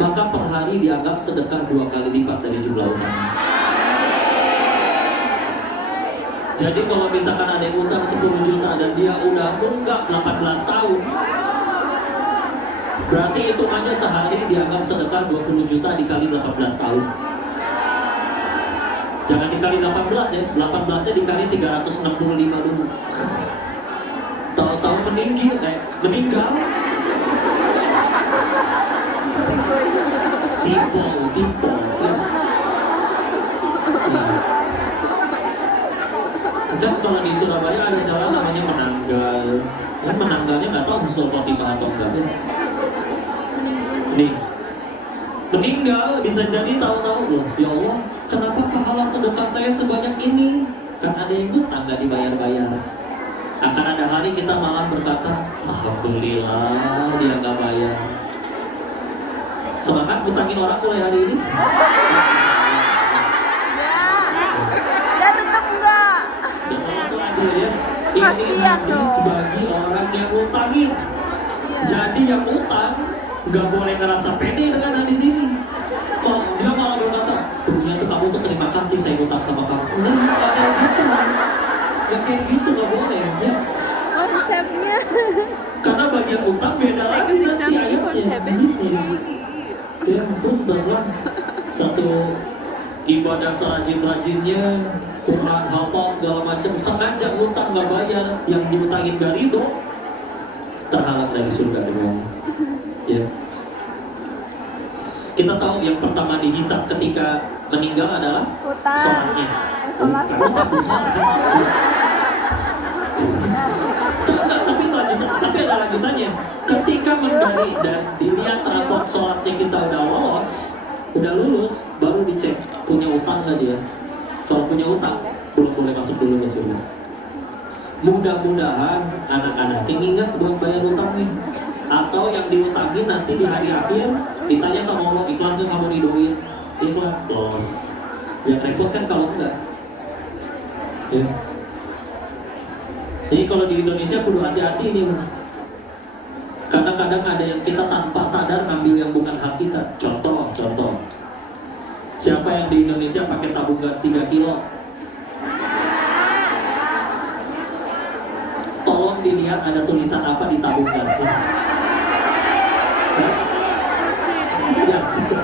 maka per hari dianggap sedekah 2 kali lipat dari jumlah utangnya. Jadi kalau misalkan ada yang utang 10 juta dan dia udah nunggak 18 tahun, berarti hitungannya sehari dianggap sedekah 20 juta dikali 18 tahun. Jangan dikali 18 ya, 18 nya dikali 365 dulu. Tahu-tahu meninggal. Tipe ya. Kan kalau di Surabaya ada jalan namanya Menanggal. Kan menanggalnya nggak tahu husnul khotimah atau enggak ya. Nih, meninggal bisa jadi tahu-tahu loh, ya Allah, kenapa pahala sedekah saya sebanyak ini? Kan ada yang ngutang nggak dibayar-bayar. Akan ada hari kita malah berkata, alhamdulillah dia nggak bayar. Semangat ngutangin orang mulai hari ini. Ya tetap enggak. Dan Allah tuh adil ya. Ini Kasihan hadis dong. bagi orang yang ngutangin. Jadi yang ngutang nggak boleh ngerasa pede dengan hadis ini. Oh, dia malah berkata, punya tuh kamu tuh terima kasih saya ngutang sama kamu. Nggak kayak gitu. Nggak kayak gitu, nggak boleh ya. Konsepnya. Karena bagian utang beda lagi nanti ayatnya. Hadisnya. Ya ampun, lah. Satu ibadah serajin-rajinnya, Quran hafal segala macam, sengaja utang nggak bayar, yang diutangin gak ridho, terhalang dari surga demi Allah. Ya. Kita tahu yang pertama dihisap ketika meninggal adalah Utang. sholatnya. Sholat. Bukan utang, bukan. Tapi ada lanjutannya. Ketika dari dan dilihat rapot sholatnya kita udah lolos, udah lulus, baru dicek punya utang nggak dia. Kalau punya utang, belum boleh masuk dulu ke surga. Mudah-mudahan anak-anak yang ingat buat bayar utangnya. Atau yang diutangin nanti di hari akhir ditanya sama Allah, ikhlas nggak kamu didoain? Ikhlas, lolos. Yang repot kan kalau enggak. Ya. Jadi kalau di Indonesia kudu hati-hati nih. Karena kadang ada yang kita tanpa sadar ngambil yang bukan hak kita. Contoh. Siapa yang di Indonesia pakai tabung gas 3 kilo? Tolong dilihat ada tulisan apa di tabung gasnya. Ya, kita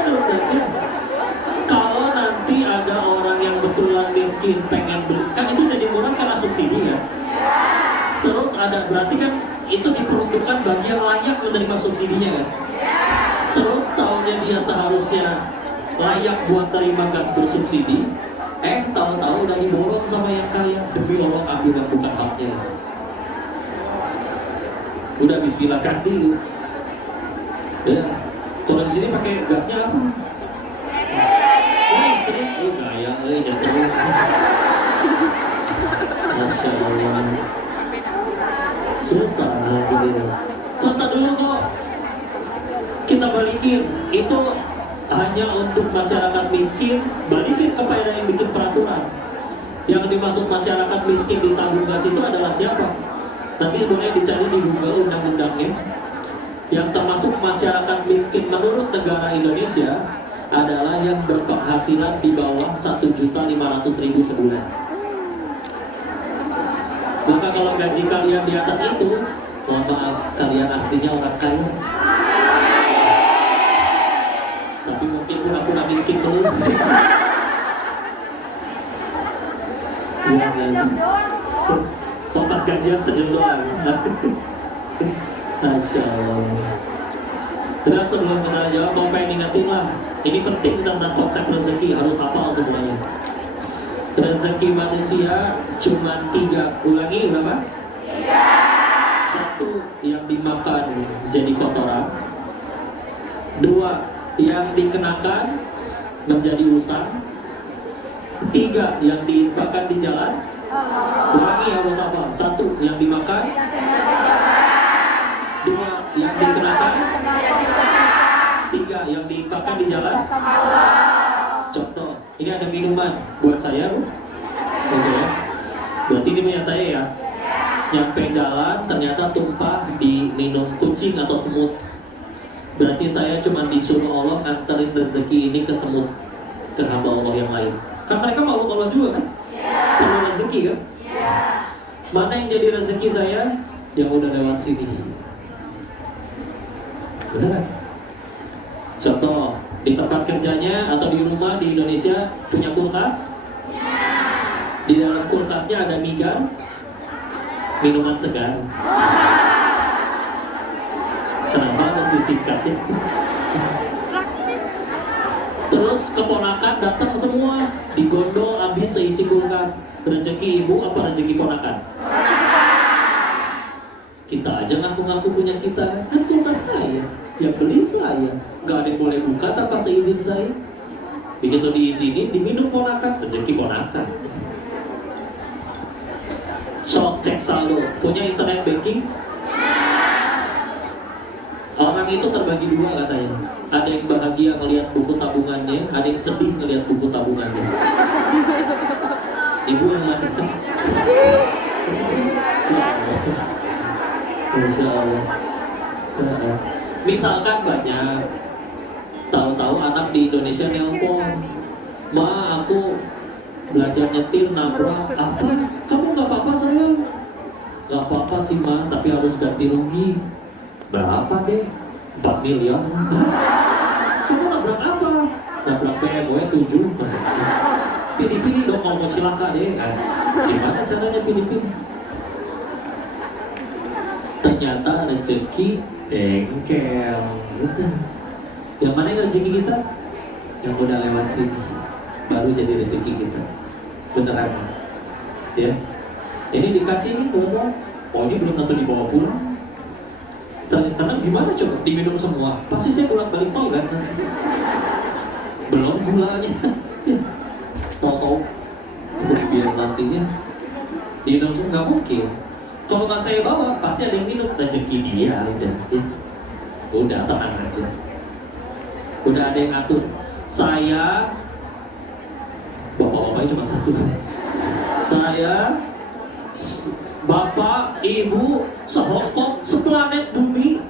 ya. Kalau nanti ada orang yang betulan miskin pengen beli, kan itu jadi murah karena subsidi ya. Terus ada, berarti kan itu diperuntukkan bagi yang layak menerima subsidinya kan. Terus tahunnya dia seharusnya layak buat terima gas bersubsidi, tahu-tahu udah diborong sama yang kaya. Demi Allah ambil yang bukan haknya. Udah bismillah ganti. Ya, kalau di sini pakai gasnya apa? Listrik, gaya, jatuh. Masya Allah. Sultan, alhamdulillah. Contoh dulu kok. Kita balikin, itu hanya untuk masyarakat miskin. Balikin kepada yang bikin peraturan. Yang dimaksud masyarakat miskin di tabung gas itu adalah siapa? Nanti boleh dicari di Google undang-undangnya. Yang termasuk masyarakat miskin menurut negara Indonesia adalah yang berpenghasilan di bawah 1.500.000 sebulan. Maka kalau gaji kalian di atas itu, mohon maaf, kalian aslinya orang kaya. Tapi mungkin pura-pura miskin dulu. Ya. Kok pas gajian sejam doang. Masya Allah. Dan sebelum kita jawab, kau pengen ingetin lah. Ini penting tentang konsep rezeki, harus hafal semuanya. Rezeki manusia cuma 3. Ulangi berapa? 1 yang dimakan jadi kotoran. 2 yang dikenakan menjadi usang. 3 yang diinfakkan di jalan. Ulangi harus hafal. 1 yang dimakan. 2 yang dikenakan. 3 yang diinfakkan di jalan. Contoh, ini ada minuman buat saya, Bu. Buat saya. Berarti ini punya saya ya. Nyampe jalan ternyata tumpah di minum kucing atau semut. Berarti saya cuma disuruh Allah nganterin rezeki ini ke semut, ke hamba Allah yang lain. Kan mereka makhluk Allah juga kan? Perlu rezeki kan? Mana yang jadi rezeki saya? Yang udah lewat sini. Beneran? Contoh, di tempat kerjanya atau di rumah di Indonesia punya kulkas. Di dalam kulkasnya ada migan, minuman segar. Kenapa harus disingkat ya? Terus keponakan datang semua, digondol habis seisi kulkas. Rezeki ibu apa rezeki ponakan? Kita aja ngaku-ngaku punya kita, kan kulkas saya, yang beli saya, nggak ada yang boleh buka tanpa seizin saya. Begitu diizinin, diminum ponakan, rezeki ponakan. Sok cek saldo, punya internet banking? Orang itu terbagi dua katanya. Ada yang bahagia ngelihat buku tabungannya, ada yang sedih ngelihat buku tabungannya. Ibu yang mana? Masya Allah. Misalkan banyak, tahu-tahu anak di Indonesia nelpon, "Ma, aku belajar nyetir nabrak." "Apa? Kamu nggak apa-apa sayang?" "Nggak apa-apa sih Ma, tapi harus ganti rugi." "Berapa deh?" 4 miliar. "Kamu nabrak apa?" "Nabrak BMW 7." "Pilih-pilih dong kalau mau cilaka deh." Gimana caranya pilih-pilih? Ternyata rezeki bengkel. Udah. Yang mana yang rezeki kita? Yang udah lewat sini, baru jadi rezeki kita. Beneran? Ya. Ini dikasih ini belum? Oh, ini belum tentu dibawa pulang. Karena gimana coba? Diminum semua. Pasti saya bolak-balik toilet nanti. Belum gulanya. Ya. Tahu-tahu biar nantinya diminum semua, nggak mungkin. Kalau nggak saya bawa, pasti ada yang minum. Rezeki dia, udah. Ya. Udah, tenang aja. Udah ada yang ngatur. Saya, bapak-bapaknya cuma satu. Saya, bapak, ibu, sehongkong, seplanet bumi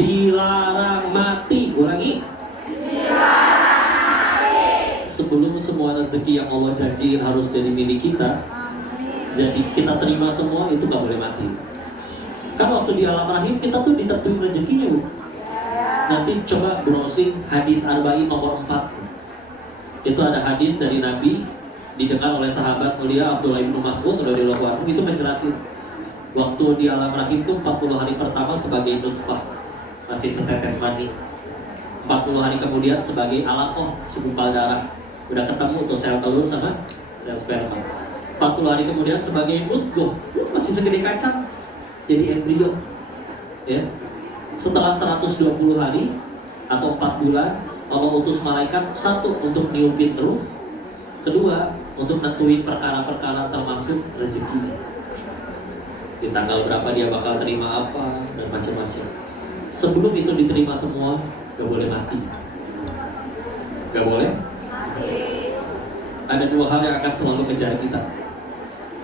dilarang mati. Ulangi. Dilarang mati. Sebelum semua rezeki yang Allah janjiin harus jadi milik kita, jadi kita terima semua, itu nggak boleh mati. Kan waktu di alam rahim kita tuh ditentuin rezekinya, Bu. Nanti coba browsing hadis Arba'in nomor 4. Itu ada hadis dari Nabi didengar oleh sahabat mulia Abdullah bin Mas'ud radhiyallahu anhu, itu menjelasin waktu di alam rahim itu 40 hari pertama sebagai nutfah, masih setetes mani. 40 hari kemudian sebagai alaqah, segumpal darah. Udah ketemu tuh sel telur sama sel sperma. 40 hari kemudian sebagai mudghah, masih segede kacang, jadi embrio. Ya. Setelah 120 hari atau 4 bulan, Allah utus malaikat, satu untuk niupin ruh, kedua untuk nentuin perkara-perkara termasuk rezeki. Di tanggal berapa dia bakal terima apa dan macam-macam. Sebelum itu diterima semua, gak boleh mati. Gak boleh? Ada 2 hal yang akan selalu mengejar kita.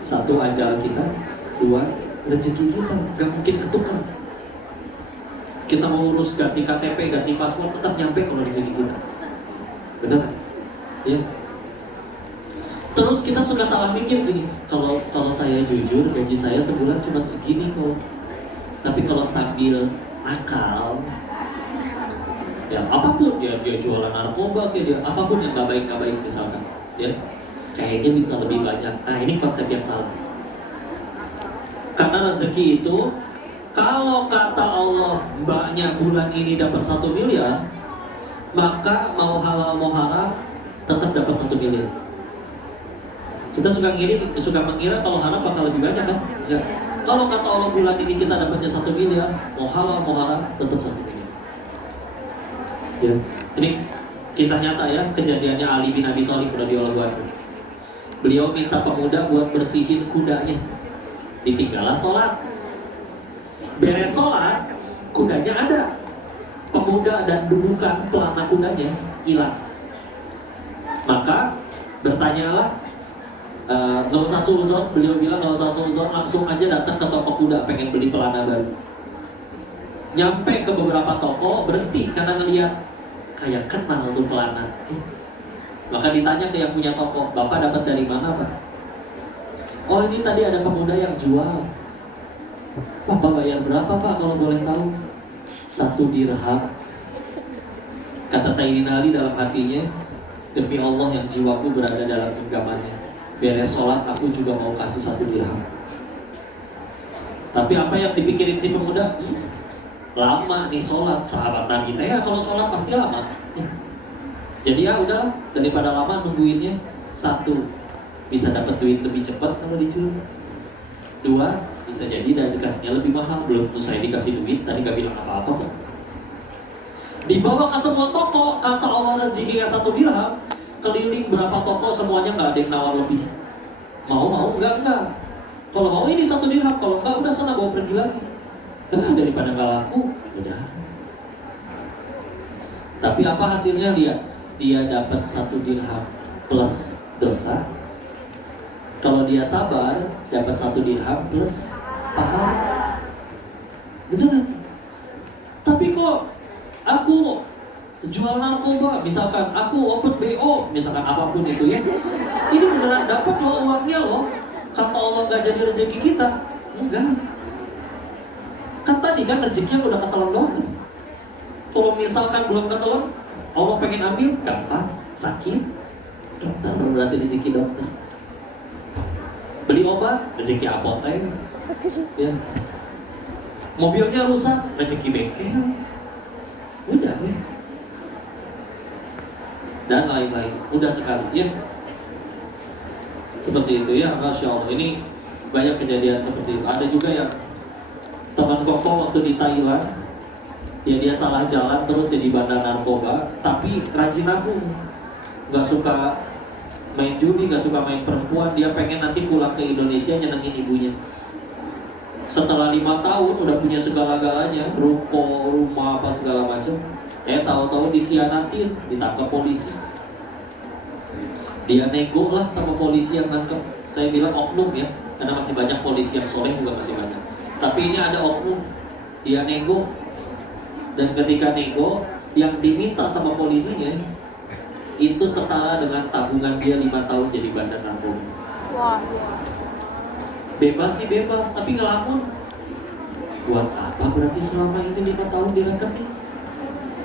1, ajal kita. 2, rezeki kita. Gak mungkin ketukar. Kita mau urus ganti KTP, ganti paspor, tetap nyampe kalau rezeki kita. Benar? Ya. Terus kita suka salah mikir gini, kalau saya jujur, gaji saya sebulan cuma segini kok. Tapi kalau sambil nakal, ya apapun, ya dia jualan narkoba, kayak dia apapun yang nggak baik misalkan, ya kayaknya bisa lebih banyak. Nah, ini konsep yang salah. Karena rezeki itu, kalau kata Allah mbaknya bulan ini dapat 1 miliar, maka mau halal mau haram tetap dapat 1 miliar. Kita suka mengira kalau haram bakal lebih banyak kan? Ya. Kalau kata Allah bulan ini kita dapatnya 1 miliar, mau halal mau haram tetap 1 miliar. Ya. Ini kisah nyata ya, kejadiannya Ali bin Abi Thalib radhiyallahu anhu. Beliau minta pemuda buat bersihin kudanya. Ditinggallah sholat. Beres sholat, kudanya ada. Pemuda dan dudukan pelana kudanya hilang. Maka bertanyalah, nggak usah suzon, beliau bilang nggak usah suzon, langsung aja datang ke toko kuda pengen beli pelana baru. Nyampe ke beberapa toko, berhenti karena ngeliat kayak kenal tuh pelana. Maka ditanya ke yang punya toko, "Bapak dapat dari mana, Pak?" "Oh, ini tadi ada pemuda yang jual." "Bapak bayar berapa, Pak, kalau boleh tahu?" 1 dirham. Kata Sayyidina Ali dalam hatinya, "Demi Allah yang jiwaku berada dalam genggamannya, beres sholat aku juga mau kasih 1 dirham." Tapi apa yang dipikirin si pemuda? Lama nih sholat, sahabat Nabi teh kalau sholat pasti lama. Jadi ya udahlah, daripada lama nungguinnya, 1, bisa dapat duit lebih cepat kalau dicuri. 2, Bisa jadi dan dikasihnya lebih mahal. Belum tentu saya dikasih duit, tadi gak bilang apa-apa kok. Dibawa ke sebuah toko, kata Allah rezekinya 1 dirham. Keliling berapa toko, semuanya nggak ada yang nawar lebih. Mau, enggak. Kalau mau ini 1 dirham, kalau enggak udah sana bawa pergi lagi. Daripada nggak laku, udah. Tapi apa hasilnya dia dapat 1 dirham plus dosa. Kalau dia sabar, dapat 1 dirham plus pahala. Benar? Tapi kok aku jual narkoba, misalkan aku open BO, misalkan apapun itu ya, ini beneran dapat loh uangnya loh. Kata Allah gak jadi rezeki kita. Enggak. Kan tadi kan rezekinya udah ketelan doang. Kalau misalkan belum ketelan, Allah pengen ambil, gampang, sakit, dokter, berarti rezeki dokter. Beli obat, rezeki apotek. Ya. Mobilnya rusak, rezeki bengkel. Udah ya. Dan lain-lain, udah sekali ya. Seperti itu ya, Masya Allah. Ini banyak kejadian seperti itu. Ada juga yang teman koko waktu di Thailand, ya dia salah jalan terus jadi bandar narkoba, tapi rajin nabung, nggak suka main judi, nggak suka main perempuan. Dia pengen nanti pulang ke Indonesia nyenengin ibunya. Setelah 5 tahun udah punya segala-galanya, ruko, rumah, apa segala macam. Tahu-tahu dikhianatin, ditangkap polisi. Dia nego lah sama polisi yang nangkep. Saya bilang oknum ya, karena masih banyak polisi yang soleh juga masih banyak. Tapi ini ada oknum, dia nego. Dan ketika nego, yang diminta sama polisinya itu setara dengan tabungan dia 5 tahun jadi bandar narkoba. Wah. Bebas sih bebas, tapi ngelamun. Buat apa berarti selama ini 5 tahun di rekening?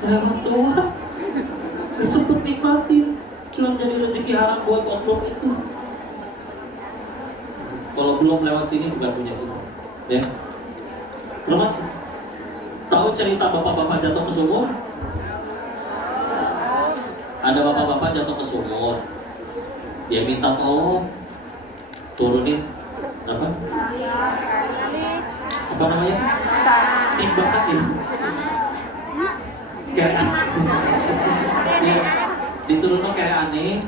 Lewat doang, gak sempet nikmatin, cuma jadi rezeki haram buat oknum itu. Kalau belum lewat sini bukan punya kita, ya. Termasuk tahu cerita bapak-bapak jatuh ke sumur? Ada bapak-bapak jatuh ke sumur, dia minta tolong turunin apa namanya? Timbangan ya. Kayak ya, diturunnya kayak aneh.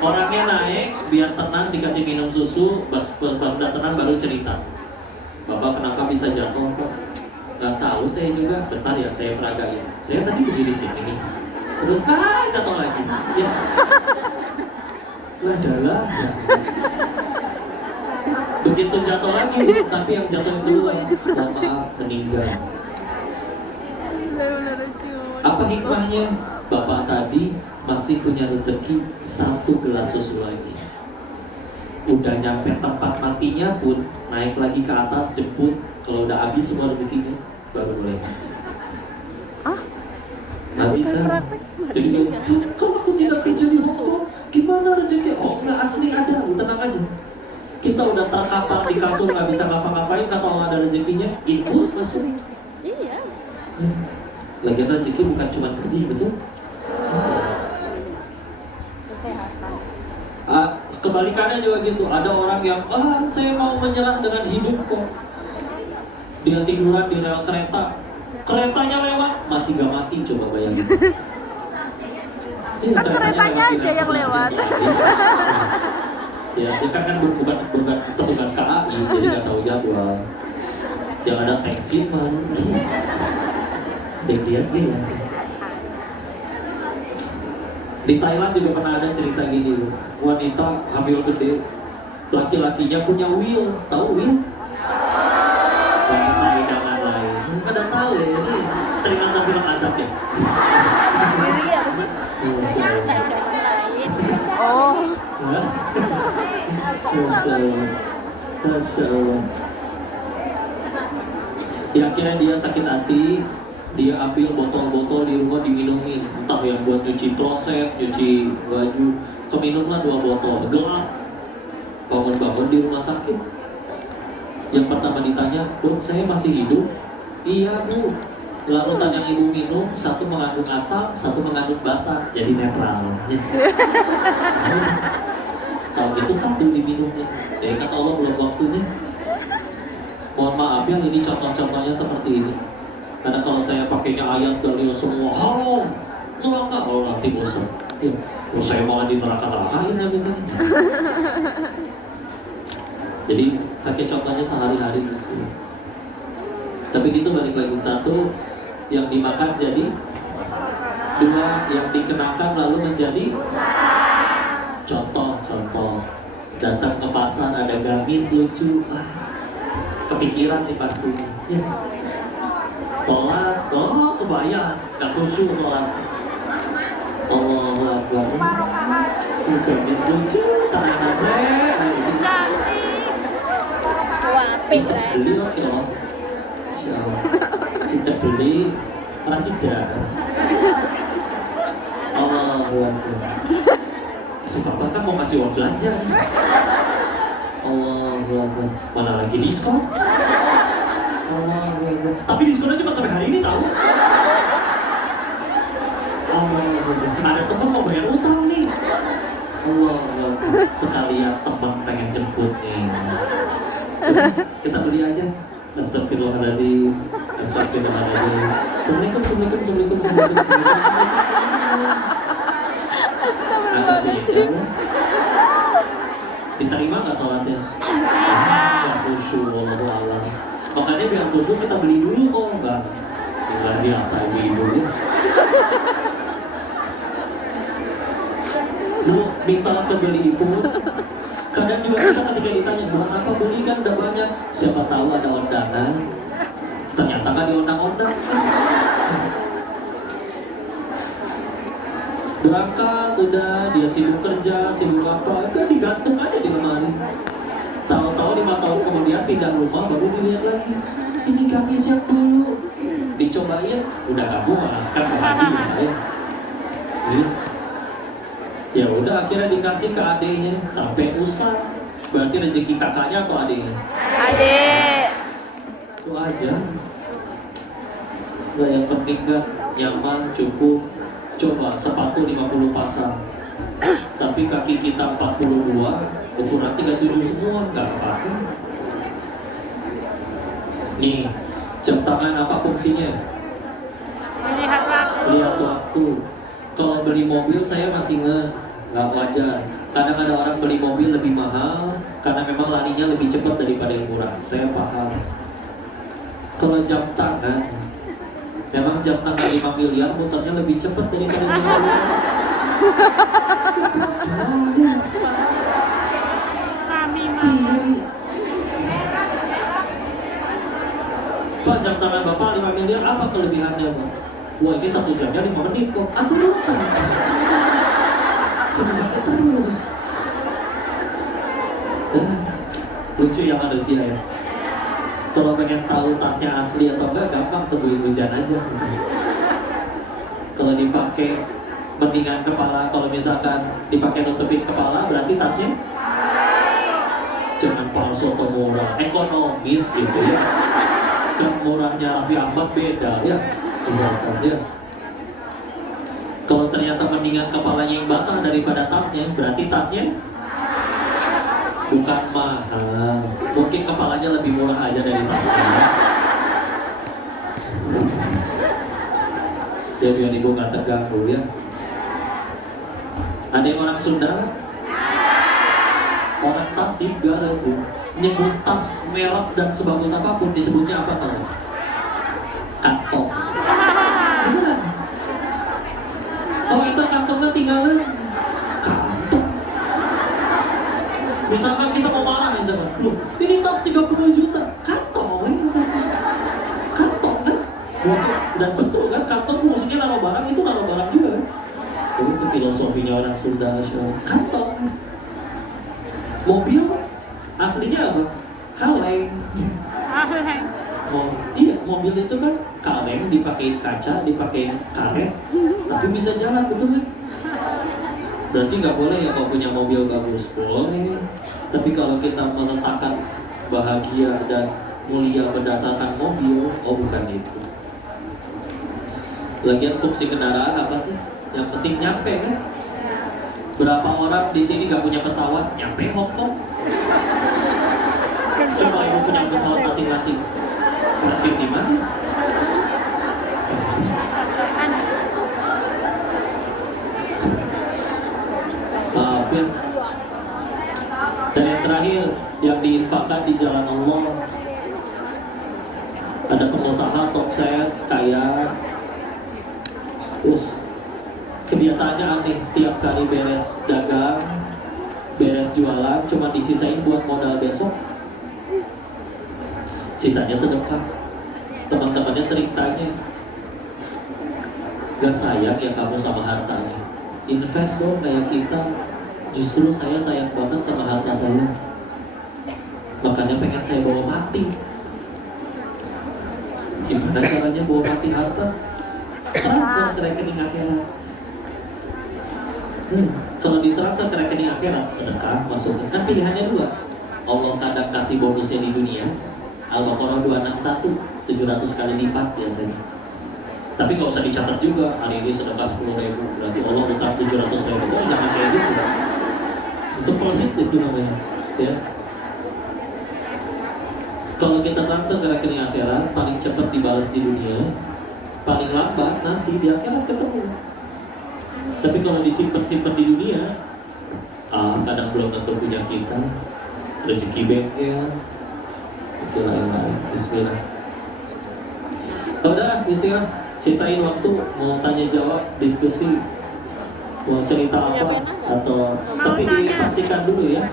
Orangnya naik biar tenang, dikasih minum susu, pas udah tenang baru cerita. Bapak kenapa bisa jatuh Pak? Gak tahu saya juga. Bentar ya saya peragain. Saya tadi berdiri sini nih. Terus jatuh lagi. Ya. Adalah. Ya. Begitu jatuh lagi, tapi yang jatuh itu bapak meninggal. Apa hikmahnya? Bapak tadi masih punya rezeki 1 gelas susu lagi. Udah nyampe tempat matinya pun naik lagi ke atas jemput. Kalau udah habis semua rezekinya baru mulai. Nggak bisa. Jadi kalau aku tidak kerja di Bogor, gimana rezeki? Oh nggak, asli ada, tenang aja. Kita udah terkapar di kasur nggak bisa ngapa-ngapain, kata Allah ada rezekinya, infus masuk. Iya. Lagi rezeki bukan cuma gaji, betul? Kesehatan. Kebalikannya juga gitu. Ada orang yang saya mau menyerah dengan hidup kok. Dia tiduran di rel kereta, keretanya lewat masih gak mati, coba bayangin. Kan keretanya aja yang lewat. Ya, dia kan bukan petugas KAI, jadi nggak tahu jadwal. Yang ada tensin man. Dia. Di Thailand juga pernah ada cerita gini, wanita hamil gede, laki-lakinya punya will, tahu will? Wanita idaman lain. Kadang tahu ya, ini sering nonton film asap ya. Ini apa sih? Oh. Masya Allah. Ya akhirnya dia sakit hati, dia ambil botol-botol di rumah diminumin, entah yang buat nyuci kloset, nyuci baju, keminumlah 2 botol, gelap. Bangun-bangun di rumah sakit. Yang pertama ditanya, "Dok, saya masih hidup?" "Iya, Bu." Larutan yang ibu minum, 1 mengandung asam, 1 mengandung basa, jadi netral. Tahu gitu satu diminumnya. Ya kata Allah belum waktunya. Mohon maaf ya, ini contoh-contohnya seperti ini. Karena kalau saya pakainya ayat dalil semua haram, neraka, oh nanti bosan. Ya, saya mau di neraka-nerakain habis ini. Jadi pakai contohnya sehari-hari gitu. Tapi gitu balik lagi, satu yang dimakan jadi, dua yang dikenakan lalu menjadi. Contoh datang ke pasar ada gamis lucu, kepikiran nih pasti. Ya. Sholat, oh kebayang, gak khusyuk sholat. Allahu Akbar. Gamis lucu, tangan Wapit, beli oke loh. Insyaallah. Kita beli masih dah. Allahu Akbar. Si papa kan mau kasih uang belanja nih. Allahu Akbar. Mana lagi diskon? Allahu Akbar. Tapi diskonnya cuma sampai hari ini tahu. Allahu Akbar. Ada teman mau bayar utang nih. Allahu Akbar. Sekalian teman pengen jemput nih. Kita beli aja. Astagfirullahaladzim. Astagfirullahaladzim. Assalamualaikum. Agak beda ya. Diterima nggak sholatnya? Nggak khusyuk, wallahualam. Makanya biar khusyuk kita beli dulu kok, nggak luar biasa ibu-ibu ya. Bu, misal kebeli ibu, kadang juga kita ketika ditanya buat apa beli kan udah banyak, siapa tahu ada undangan, ternyata nggak diundang-undang. Berangkat udah dia sibuk kerja, sibuk apa, udah digantung aja di lemari. Tahu-tahu 5 tahun kemudian pindah rumah baru dilihat lagi. Ini gamis yang dulu dicobain, udah gak muat kan bahagia ya. Ya udah akhirnya dikasih ke adiknya sampai usang. Berarti rezeki kakaknya atau adiknya? Adik. Itu aja. Nah, yang penting kan nyaman, cukup. Coba sepatu 50 pasang, tapi kaki kita 42, ukuran 37 semua, nggak kepake. Nih, jam tangan apa fungsinya? Melihat waktu. Lihat waktu. Kalau beli mobil saya masih nggak wajar. Kadang ada orang beli mobil lebih mahal, karena memang larinya lebih cepat daripada yang murah. Saya paham. Kalau jam tangan, memang jam tangan 5 miliar muternya lebih cepat daripada yang miliar. Kami mama. Pak, jam tangan Bapak 5 miliar, apa kelebihannya Pak? Wah ini 1 jamnya 5 menit kok. Atau rusak kan? Kena pakai terus. Lucu ya manusia ya. Kalau pengen tahu tasnya asli atau enggak, gampang temuin hujan aja. Kalau dipakai mendingan kepala, kalau misalkan dipakai nutupin kepala, berarti tasnya jangan palsu atau murah, ekonomis gitu ya. Kan murahnya Raffi Ahmad beda ya, misalkan ya. Kalau ternyata mendingan kepalanya yang basah daripada tasnya, berarti tasnya bukan mahal, mungkin kepalanya lebih murah aja dari tasnya. Ya biar ibu nggak tegang dulu ya. Ada yang orang Sunda? Orang Tasik gak bu. Nyebut tas merek dan sebagus apapun disebutnya apa tahu? Kantong. Beneran? Kalau itu kantongnya tinggalin kantong. Misalkan kita mau marah ya sama, loh ini tas 30 juta, kantong ya misalkan. Kantong kan? Dan betul kan, kantong fungsinya naruh barang, itu naruh barang juga kan? Oh, itu filosofinya orang Sunda, kantong. Mobil aslinya apa? Kaleng. Iya, mobil itu kan kaleng, dipakein kaca, dipakein karet, tapi bisa jalan, betul kan? Berarti nggak boleh ya kalau punya mobil bagus, boleh. Tapi kalau kita meletakkan bahagia dan mulia berdasarkan mobil, oh bukan itu. Lagian fungsi kendaraan apa sih? Yang penting nyampe kan? Berapa orang di sini gak punya pesawat? Nyampe Hong Kong. Coba ibu punya pesawat masing-masing. Parkir di mana? Maaf ya. Dan yang terakhir, yang diinfakkan di jalan Allah. Ada pengusaha sukses, kaya. Terus kebiasaannya aneh, tiap kali beres dagang, beres jualan, cuma disisain buat modal besok. Sisanya sedekah. Teman-temannya sering tanya, gak sayang ya kamu sama hartanya? Invest dong kayak kita. Justru saya sayang banget sama harta saya. Makanya pengen saya bawa mati. Gimana caranya bawa mati harta? Transfer ke rekening akhirat. Kalau ditransfer ke rekening akhirat, sedekah masukin. Kan pilihannya dua. Allah kadang kasih bonusnya di dunia. Al-Baqarah 261, 700 kali lipat biasanya. Tapi nggak usah dicatat juga. Hari ini sedekah 10.000, berarti Allah utang 700.000. Oh, jangan kayak gitu. Untuk pelit itu namanya. Ya. Kalau kita transfer ke rekening akhirat, paling cepat dibalas di dunia, paling lambat nanti di akhirat ketemu. Tapi kalau disimpan-simpan di dunia, kadang belum tentu punya kita. Rezeki bengkel, itu lain-lain. Bismillah. Udah, bismillah. Sisain waktu mau tanya jawab, diskusi, mau cerita apa atau tapi dipastikan dulu ya.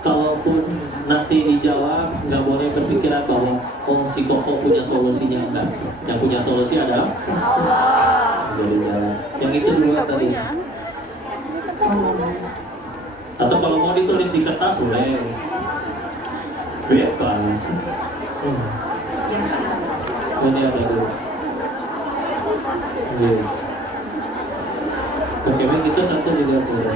Kalaupun nanti dijawab, nggak boleh berpikiran bahwa oh si Koko punya solusinya, enggak. Yang punya solusi adalah jadi jalan. Yang itu dulu tadi. Atau kalau mau ditulis di kertas boleh. Bebas. Ini ada dulu. Bagaimana kita satu juga tuh.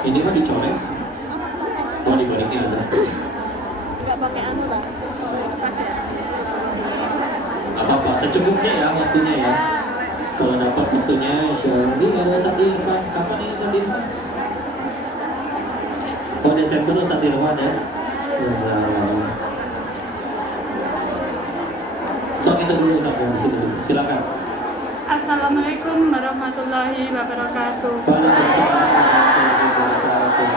Ini mah dicolek. Oh dibaliknya ada. Nggak pakai anu lah. Apa-apa, secukupnya ya waktunya ya. Kalau dapat waktunya, ini ada Ustaz Irfan. Kapan ini Ustaz Irfan? Oh Desember Ustaz Irfan ya. So kita dulu Ustaz, silakan. Assalamualaikum warahmatullahi wabarakatuh. Waalaikumsalam warahmatullahi wabarakatuh.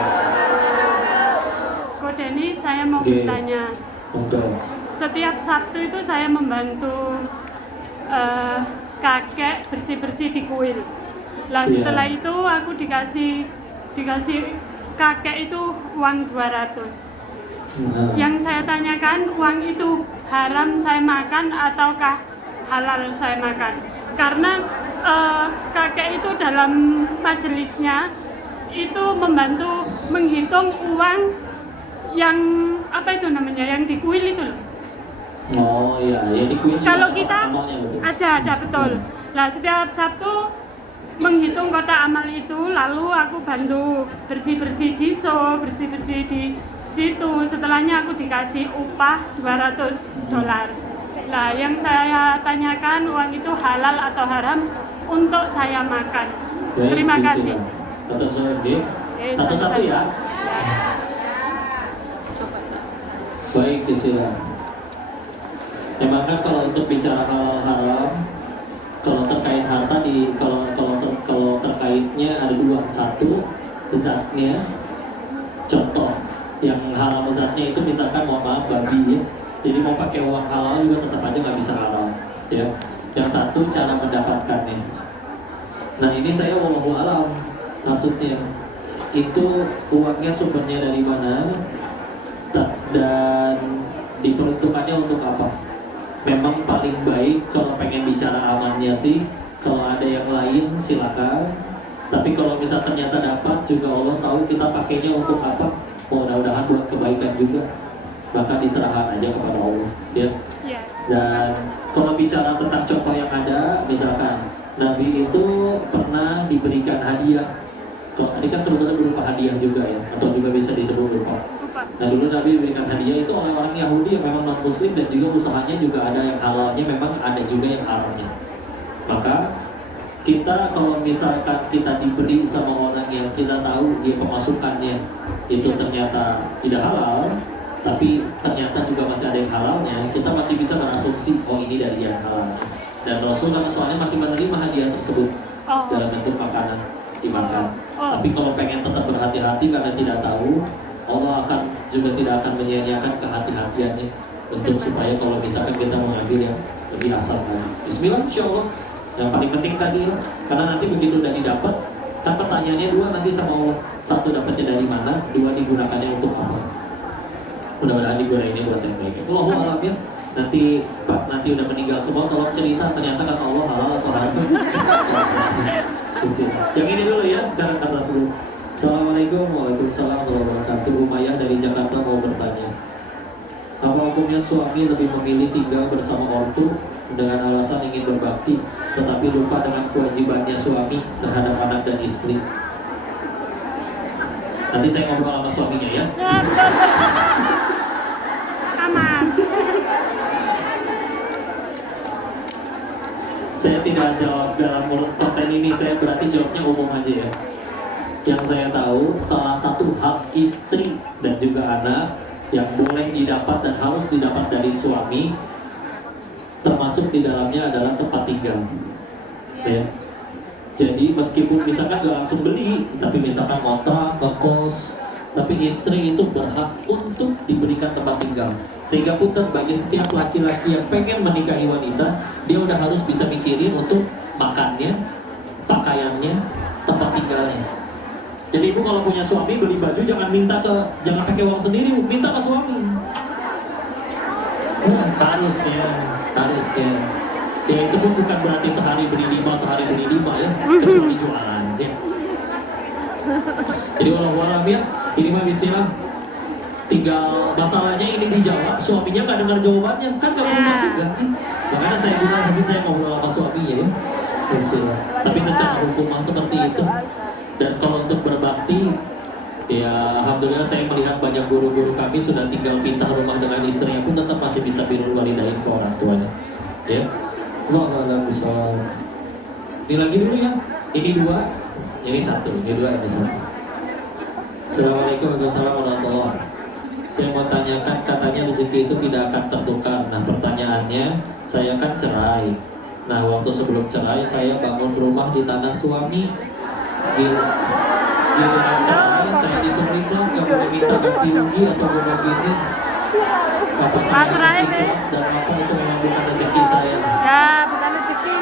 Kode ini saya mau bertanya. Setiap Sabtu itu saya membantu kakek bersih-bersih di kuil. Lah setelah itu aku dikasih kakek itu uang 200. Yang saya tanyakan, uang itu haram saya makan ataukah halal saya makan? Karena kakek itu dalam majelisnya itu membantu menghitung uang yang apa itu namanya, yang di kuil itu loh. Oh iya, ya di kuil. Kalau kita ada betul. Lah setiap Sabtu menghitung kotak amal itu, lalu aku bantu bersih-bersih jiso, bersih-bersih di situ. Setelahnya aku dikasih upah $200. Nah, yang saya tanyakan, uang itu halal atau haram untuk saya makan. Terima kasih. Satu-satu ya. Baik, istilah. Memang kan kalau untuk bicara halal haram, kalau terkait harta kalau terkaitnya ada dua. Satu, zatnya. Contoh, yang halal zatnya itu misalkan mohon maaf babi ya. Jadi mau pakai uang halal juga tetap aja nggak bisa halal, ya. Yang satu cara mendapatkannya. Nah ini saya wallahu alam, maksudnya itu uangnya sumbernya dari mana dan diperuntukannya untuk apa. Memang paling baik kalau pengen bicara amannya sih, kalau ada yang lain silakan. Tapi kalau misal ternyata dapat juga Allah tahu kita pakainya untuk apa. Mudah-mudahan buat kebaikan juga. Maka diserahkan aja kepada Allah, ya. Dan kalau bicara tentang contoh yang ada, misalkan Nabi itu pernah diberikan hadiah. Kalau tadi kan sebetulnya berupa hadiah juga ya, atau juga bisa disebut berupa. Nah dulu Nabi diberikan hadiah itu oleh orang Yahudi yang memang non Muslim dan juga usahanya juga ada yang halalnya, memang ada juga yang haramnya. Maka kita kalau misalkan kita diberi sama orang yang kita tahu dia pemasukannya itu ternyata tidak halal, tapi ternyata juga masih ada yang halalnya, kita masih bisa berasumsi oh ini dari yang halal. Dan Rasul kan soalnya masih menerima hadiah tersebut dalam bentuk makanan dimakan. Tapi kalau pengen tetap berhati-hati karena tidak tahu, Allah akan juga tidak akan menyia-nyiakan kehati-hatiannya untuk supaya kalau misalkan kita mengambil yang lebih asal tadi. Bismillah, insyaallah. Yang paling penting tadi, karena nanti begitu udah didapat, kan pertanyaannya dua nanti sama Allah. Satu dapatnya dari mana, dua digunakannya untuk apa. Mudah-mudahan digunainnya buat yang baik. Allahu a'lam ya. Nanti pas nanti udah meninggal semua, tolong cerita ternyata kata Allah halal atau haram. Yang ini dulu ya, secara kata dulu. Assalamualaikum warahmatullahi wabarakatuh. Umayyah dari Jakarta mau bertanya, apa hukumnya suami lebih memilih tinggal bersama ortu dengan alasan ingin berbakti, tetapi lupa dengan kewajibannya suami terhadap anak dan istri? Nanti saya ngobrol sama suaminya ya. Aman. Saya tidak jawab dalam konten ini, saya berarti jawabnya umum aja ya. Yang saya tahu, salah satu hak istri dan juga anak yang boleh didapat dan harus didapat dari suami, termasuk di dalamnya adalah tempat tinggal. Ya. Jadi meskipun misalkan gak langsung beli, tapi misalkan kontrak, kos, tapi istri itu berhak untuk diberikan tempat tinggal. Sehingga punten bagi setiap laki-laki yang pengen menikahi wanita, dia udah harus bisa mikirin untuk makannya, pakaiannya, tempat tinggalnya. Jadi ibu kalau punya suami beli baju jangan pakai uang sendiri, minta ke suami. Harusnya. Ya itu pun bukan berarti sehari beli 5 ya, kecuali jualan ya. Jadi walau ya, ini mah bismillah. Tinggal masalahnya ini dijawab, suaminya nggak dengar jawabannya, kan nggak benar juga. Makanya saya bilang nanti saya ngobrol sama suaminya ya. Bismillah. Tapi secara hukum seperti itu. Dan kalau untuk berbakti, ya alhamdulillah saya melihat banyak guru-guru kami sudah tinggal pisah rumah dengan istrinya pun tetap masih bisa birrul walidain ke orang tuanya. Ya. Allah bisa. Ini lagi dulu ya. Ini 2, ini 1, ini 2, ini 1. Assalamualaikum warahmatullahi wabarakatuh. Saya mau tanyakan, katanya rezeki itu tidak akan tertukar. Nah pertanyaannya, saya kan cerai. Nah waktu sebelum cerai saya bangun rumah di tanah suami. Giliran cerai saya disuruh ikhlas, gak boleh minta ganti rugi atau boleh gini. Apa saya ikhlas dan apa itu memang bukan rezeki saya. Ya, bukan rezeki.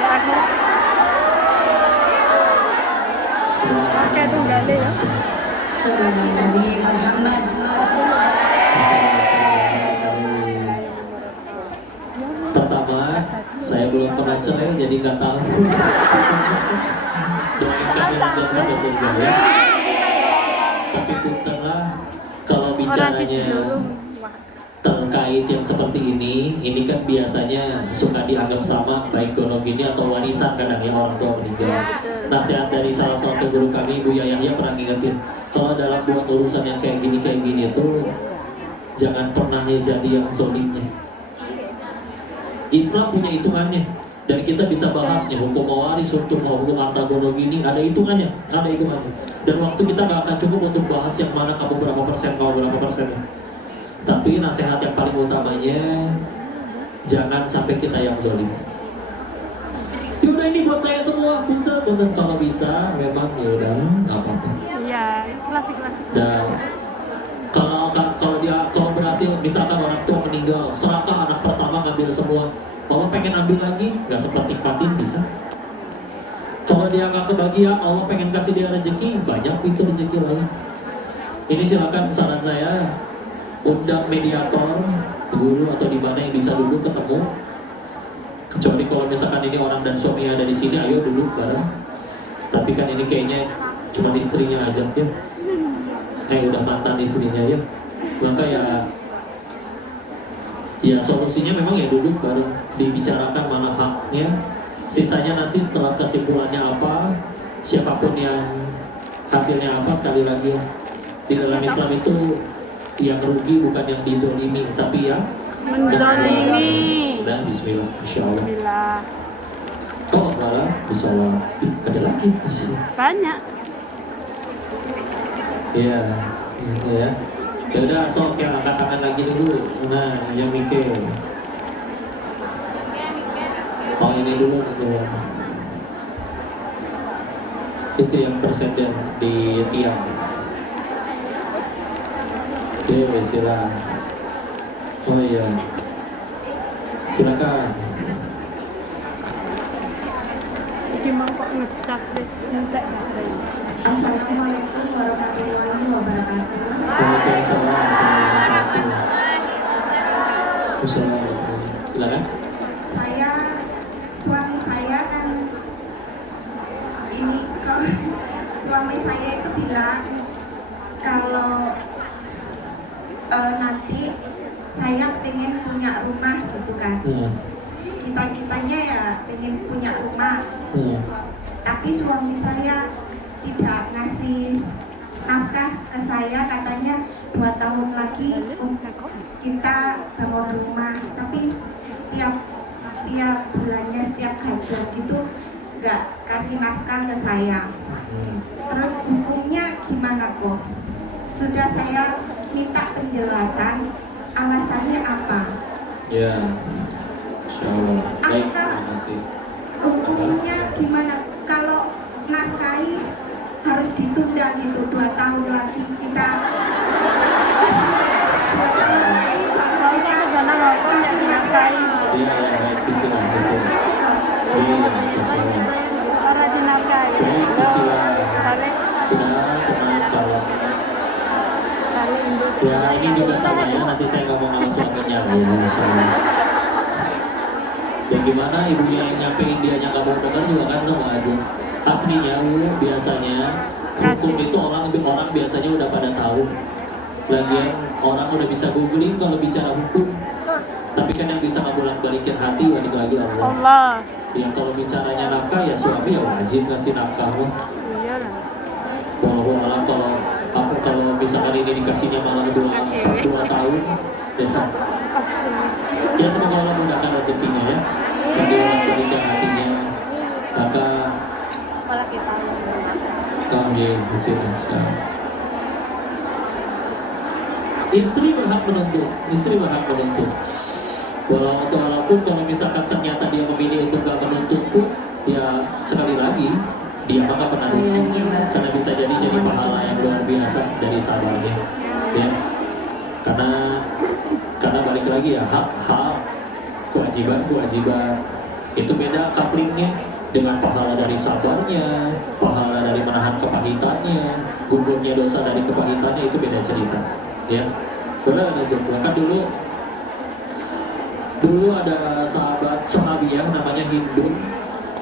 Ya aku. Pakai tunggalnya ya. Nabi Muhammad. Pertama, saya belum pernah cerai jadi nggak tahu. Doain kami langgeng sampai surga ya. Tapi puntenlah kalau bicaranya terkait yang seperti ini kan biasanya suka dianggap sama baik donor gini atau warisan kadang ya orang tua meninggal. Nasihat dari salah satu guru kami, Bu Yahya pernah ngingetin, kalau dalam buat urusan yang kayak gini itu jangan pernah ya jadi yang zolimnya. Islam punya hitungannya dan kita bisa bahasnya hukum mewaris, hukum harta gono gini ada hitungannya. Dan waktu kita nggak akan cukup untuk bahas yang mana kamu berapa persen. Tapi nasihat yang paling utamanya jangan sampai kita yang zolim. Yaudah ini buat saya semua, punten kalau bisa memang yaudah nggak apa-apa. Iya, ikhlas. Dan kalau berhasil misalkan orang tua meninggal, serahkan anak pertama ngambil semua. Kalau pengen ambil lagi, nggak sempat nikmatin bisa. Kalau dia nggak kebagian, Allah pengen kasih dia rezeki, banyak itu rezeki lain. Ini silakan saran saya, undang mediator, guru atau di mana yang bisa dulu ketemu. Kecuali kalau misalkan ini orang dan suami ada di sini, ayo duduk bareng. Tapi kan ini kayaknya cuma istrinya aja ya. Udah mantan istrinya ya. Maka ya solusinya memang ya duduk bareng, dibicarakan mana haknya. Sisanya nanti setelah kesimpulannya apa, siapapun yang hasilnya apa, sekali lagi di dalam Islam itu yang rugi bukan yang dizolimi, tapi yang menzolimi. Dan bismillah, insyaallah. Bismillah. Oh, malah musola. Ih, ada lagi di sini. Banyak. Iya, gitu ya. Ya udah, sok yang angkat tangan lagi dulu. Nah, yang mikir. Oh, ini dulu gitu. Itu yang bersender di tiang. Oke, silakan. Oh iya, silakan. Gimana kok ngecas wis entek baterai. Assalamualaikum warahmatullahi wabarakatuh. Waalaikumsalam warahmatullahi wabarakatuh. Silakan. Suami saya kan ini kok suami saya itu bilang kalau nanti saya pengen punya rumah gitu kan. Cita-citanya ya pengen punya rumah. Tapi suami saya tidak ngasih nafkah ke saya, katanya 2 tahun lagi kita bangun rumah. Tapi tiap bulannya, setiap gajian gitu nggak kasih nafkah ke saya. Terus hukumnya gimana kok? Sudah saya minta penjelasan, alasannya apa? Ya, insyaallah. Baik, terima kasih. Hukumnya gimana? Kalau nafkahi harus ditunda gitu 2 tahun lagi kita 2 tahun lagi baru kita kasih nafkahi. Iya, baik, bismillah. Iya, insyaallah. Orang dinafkahi. Baik, bismillah. Balik Sudah teman kalau balik induk. ya ini juga sama ya, nanti saya ngomong sama suaminya ya, insyaallah. Ya gimana ibunya yang nyampein dia nggak mau dengar juga kan sama aja. Aslinya biasanya hukum itu orang biasanya udah pada tahu. Lagian orang udah bisa googling kalau bicara hukum. Tapi kan yang bisa ngebolak-balikin hati balik lagi Allah. Allah. Ya kalau bicaranya nafkah ya suami ya wajib kasih nafkah. Iyalah. Kalau misalkan ini dikasihnya malah 2 tahun ya. Ya semoga Allah mudahkan rezekinya ya. Dan dibolak-balikan hatinya. Maka kami di sini. Istri berhak menuntut. Walaupun kalau misalkan ternyata dia memilih untuk gak menuntut pun, ya sekali lagi dia maka pernah karena bisa jadi pahala yang luar biasa dari sahabatnya, ya. Karena balik lagi ya hak kewajiban itu beda couplingnya dengan pahala dari sabarnya, pahala dari menahan kepahitannya, gugurnya dosa dari kepahitannya itu beda cerita, ya. Benar kan dulu ada sahabiah namanya Hindu,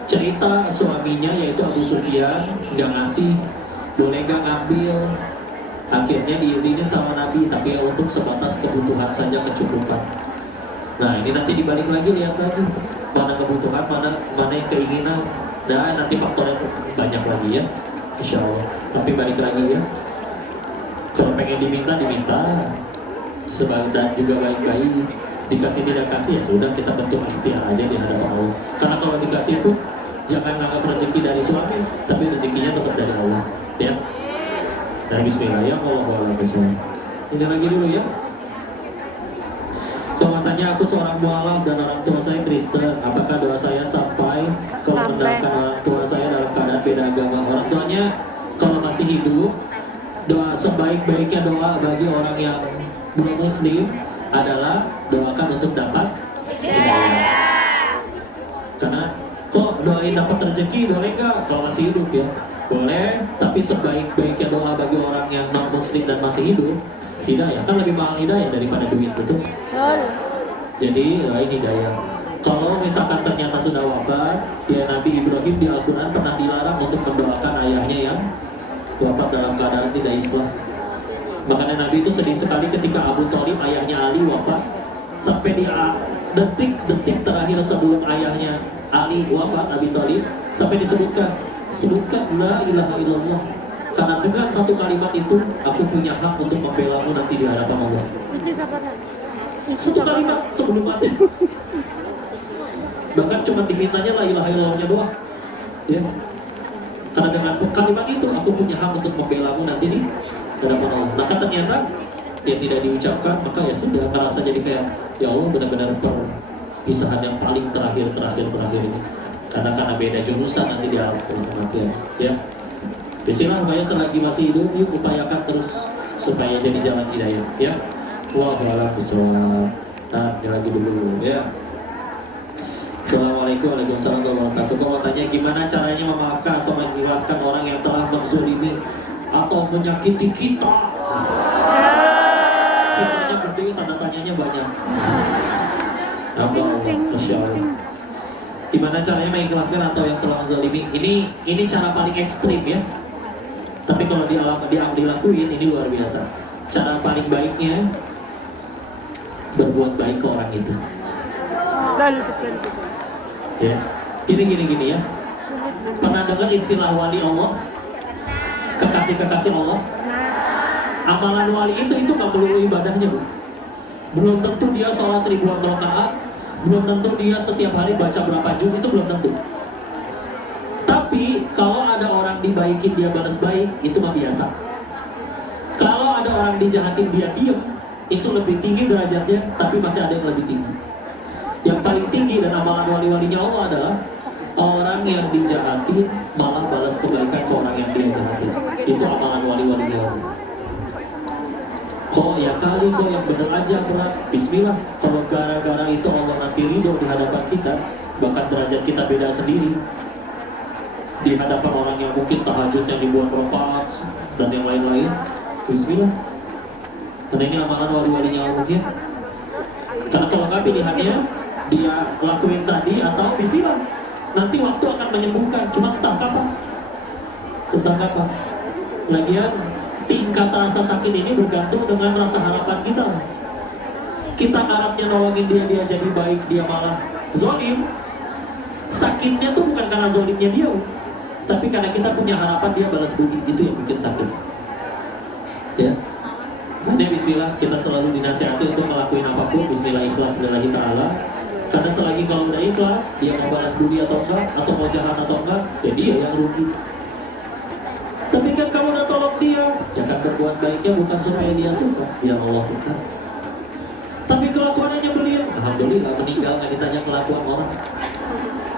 cerita suaminya yaitu Abu Sufyan nggak ngasih, boleh nggak ngambil, akhirnya diizinin sama Nabi tapi ya untuk sebatas kebutuhan saja, kecukupan. Nah ini nanti dibalik lagi, lihat lagi mana kebutuhan, mana yang keinginan, dan nanti faktornya banyak lagi ya, insya Allah. Tapi balik lagi ya, kalau pengen diminta dan juga baik-baik. Dikasih tidak kasih ya sudah, kita bentuk ikhtiar aja di hadapan Allah. Karena kalau dikasih itu jangan nganggap rezeki dari suami, tapi rezekinya tetap dari Allah, ya. Dan Bismillah ya Allah besar. Ini lagi dulu ya. Kalau tanya aku seorang mualaf dan orang tua saya Kristen, apakah doa saya sampai kalau mendoakan orang tua saya dalam keadaan beda agama? Orang tuanya kalau masih hidup, doa sebaik-baiknya doa bagi orang yang belum muslim adalah doakan untuk dapat hidayah. Karena kok doain dapat rezeki boleh nggak? Kalau masih hidup ya boleh, tapi sebaik-baiknya doa bagi orang yang non muslim dan masih hidup, hidayah kan lebih mahal hidayah daripada duit, betul? Jadi doain hidayah. Kalau misalkan ternyata sudah wafat, ya Nabi Ibrahim di Al-Quran pernah dilarang untuk mendoakan ayahnya yang wafat dalam keadaan tidak Islam. Makanya Nabi itu sedih sekali ketika Abu Thalib, ayahnya Ali, wafat. Sampai di detik terakhir sebelum ayahnya Ali wafat, Abi Thalib, sampai sebutkan la ilaha illallah. Karena dengan satu kalimat itu, aku punya hak untuk membelamu nanti di hadapan Allah. Satu kalimat sebelum mati. Bahkan cuma dimintanya la ilaha illallahnya doang. Ya. Karena dengan kalimat itu aku punya hak untuk membelamu nanti di hadapan Allah. Maka ternyata dia tidak diucapkan, maka ya sudah merasa jadi kayak ya Allah benar-benar perpisahan yang paling terakhir ini. Karena beda jurusan nanti di alam setelah kematian. Ya. Bismillah, selagi masih hidup, yuk upayakan terus supaya jadi jalan hidayah. Ya. Wallahu a'lam. Nah, lagi dulu ya. Assalamualaikum warahmatullahi wabarakatuh. Kau mau tanya gimana caranya memaafkan atau mengikhlaskan orang yang telah menzalimi atau menyakiti kita? Kitanya gede, tanda tanyanya banyak. Allah, Masya Allah. Gimana caranya mengikhlaskan atau yang telah menzalimi? Ini cara paling ekstrim ya. Tapi kalau dilakuin ini luar biasa. Cara paling baiknya berbuat baik ke orang itu. Betul. Ya, gini ya. Pernah dengar istilah wali Allah? Kekasih Allah. Amalan wali itu nggak melulu ibadahnya, Bu. Belum tentu dia sholat ribuan rakaat, belum tentu dia setiap hari baca berapa juz, itu belum tentu. Tapi kalau ada orang dibaikin dia balas baik, itu mah biasa. Kalau ada orang dijahatin dia diem, itu lebih tinggi derajatnya, tapi masih ada yang lebih tinggi. Yang paling tinggi dan amalan wali-walinya Allah adalah orang yang dijahatin malah balas kebaikan ke orang yang dia jahatin. Itu amalan wali-walinya Allah. Kok ya kali kok yang bener aja berat. Bismillah. Kalau gara-gara itu Allah nanti ridho di hadapan kita, bahkan derajat kita beda sendiri. Di hadapan orang yang mungkin tahajudnya dibuat rakaat dan yang lain-lain. Bismillah. Karena ini amalan wali-walinya Allah ya. Karena kalau nggak pilihannya dia lakuin tadi atau bismillah, nanti waktu akan menyembuhkan, cuma entah kapan. Lagian tingkat rasa sakit ini bergantung dengan rasa harapan kita. Kita harapnya nolongin dia jadi baik, dia malah zolim. Sakitnya tuh bukan karena zolimnya dia, tapi karena kita punya harapan dia balas budi. Itu yang bikin sakit. Ya. Makanya bismillah, kita selalu dinasihati untuk ngelakuin apapun bismillah, ikhlas lillahi ta'ala. Karena selagi kalau udah ikhlas, dia mau balas budi atau enggak, atau mau jahat atau enggak, ya dia yang rugi. Tapi kan kamu udah tolong dia, jangan berbuat baiknya bukan supaya dia suka, yang Allah suka. Tapi kelakuannya nyebelin, alhamdulillah meninggal nggak ditanya kelakuan orang.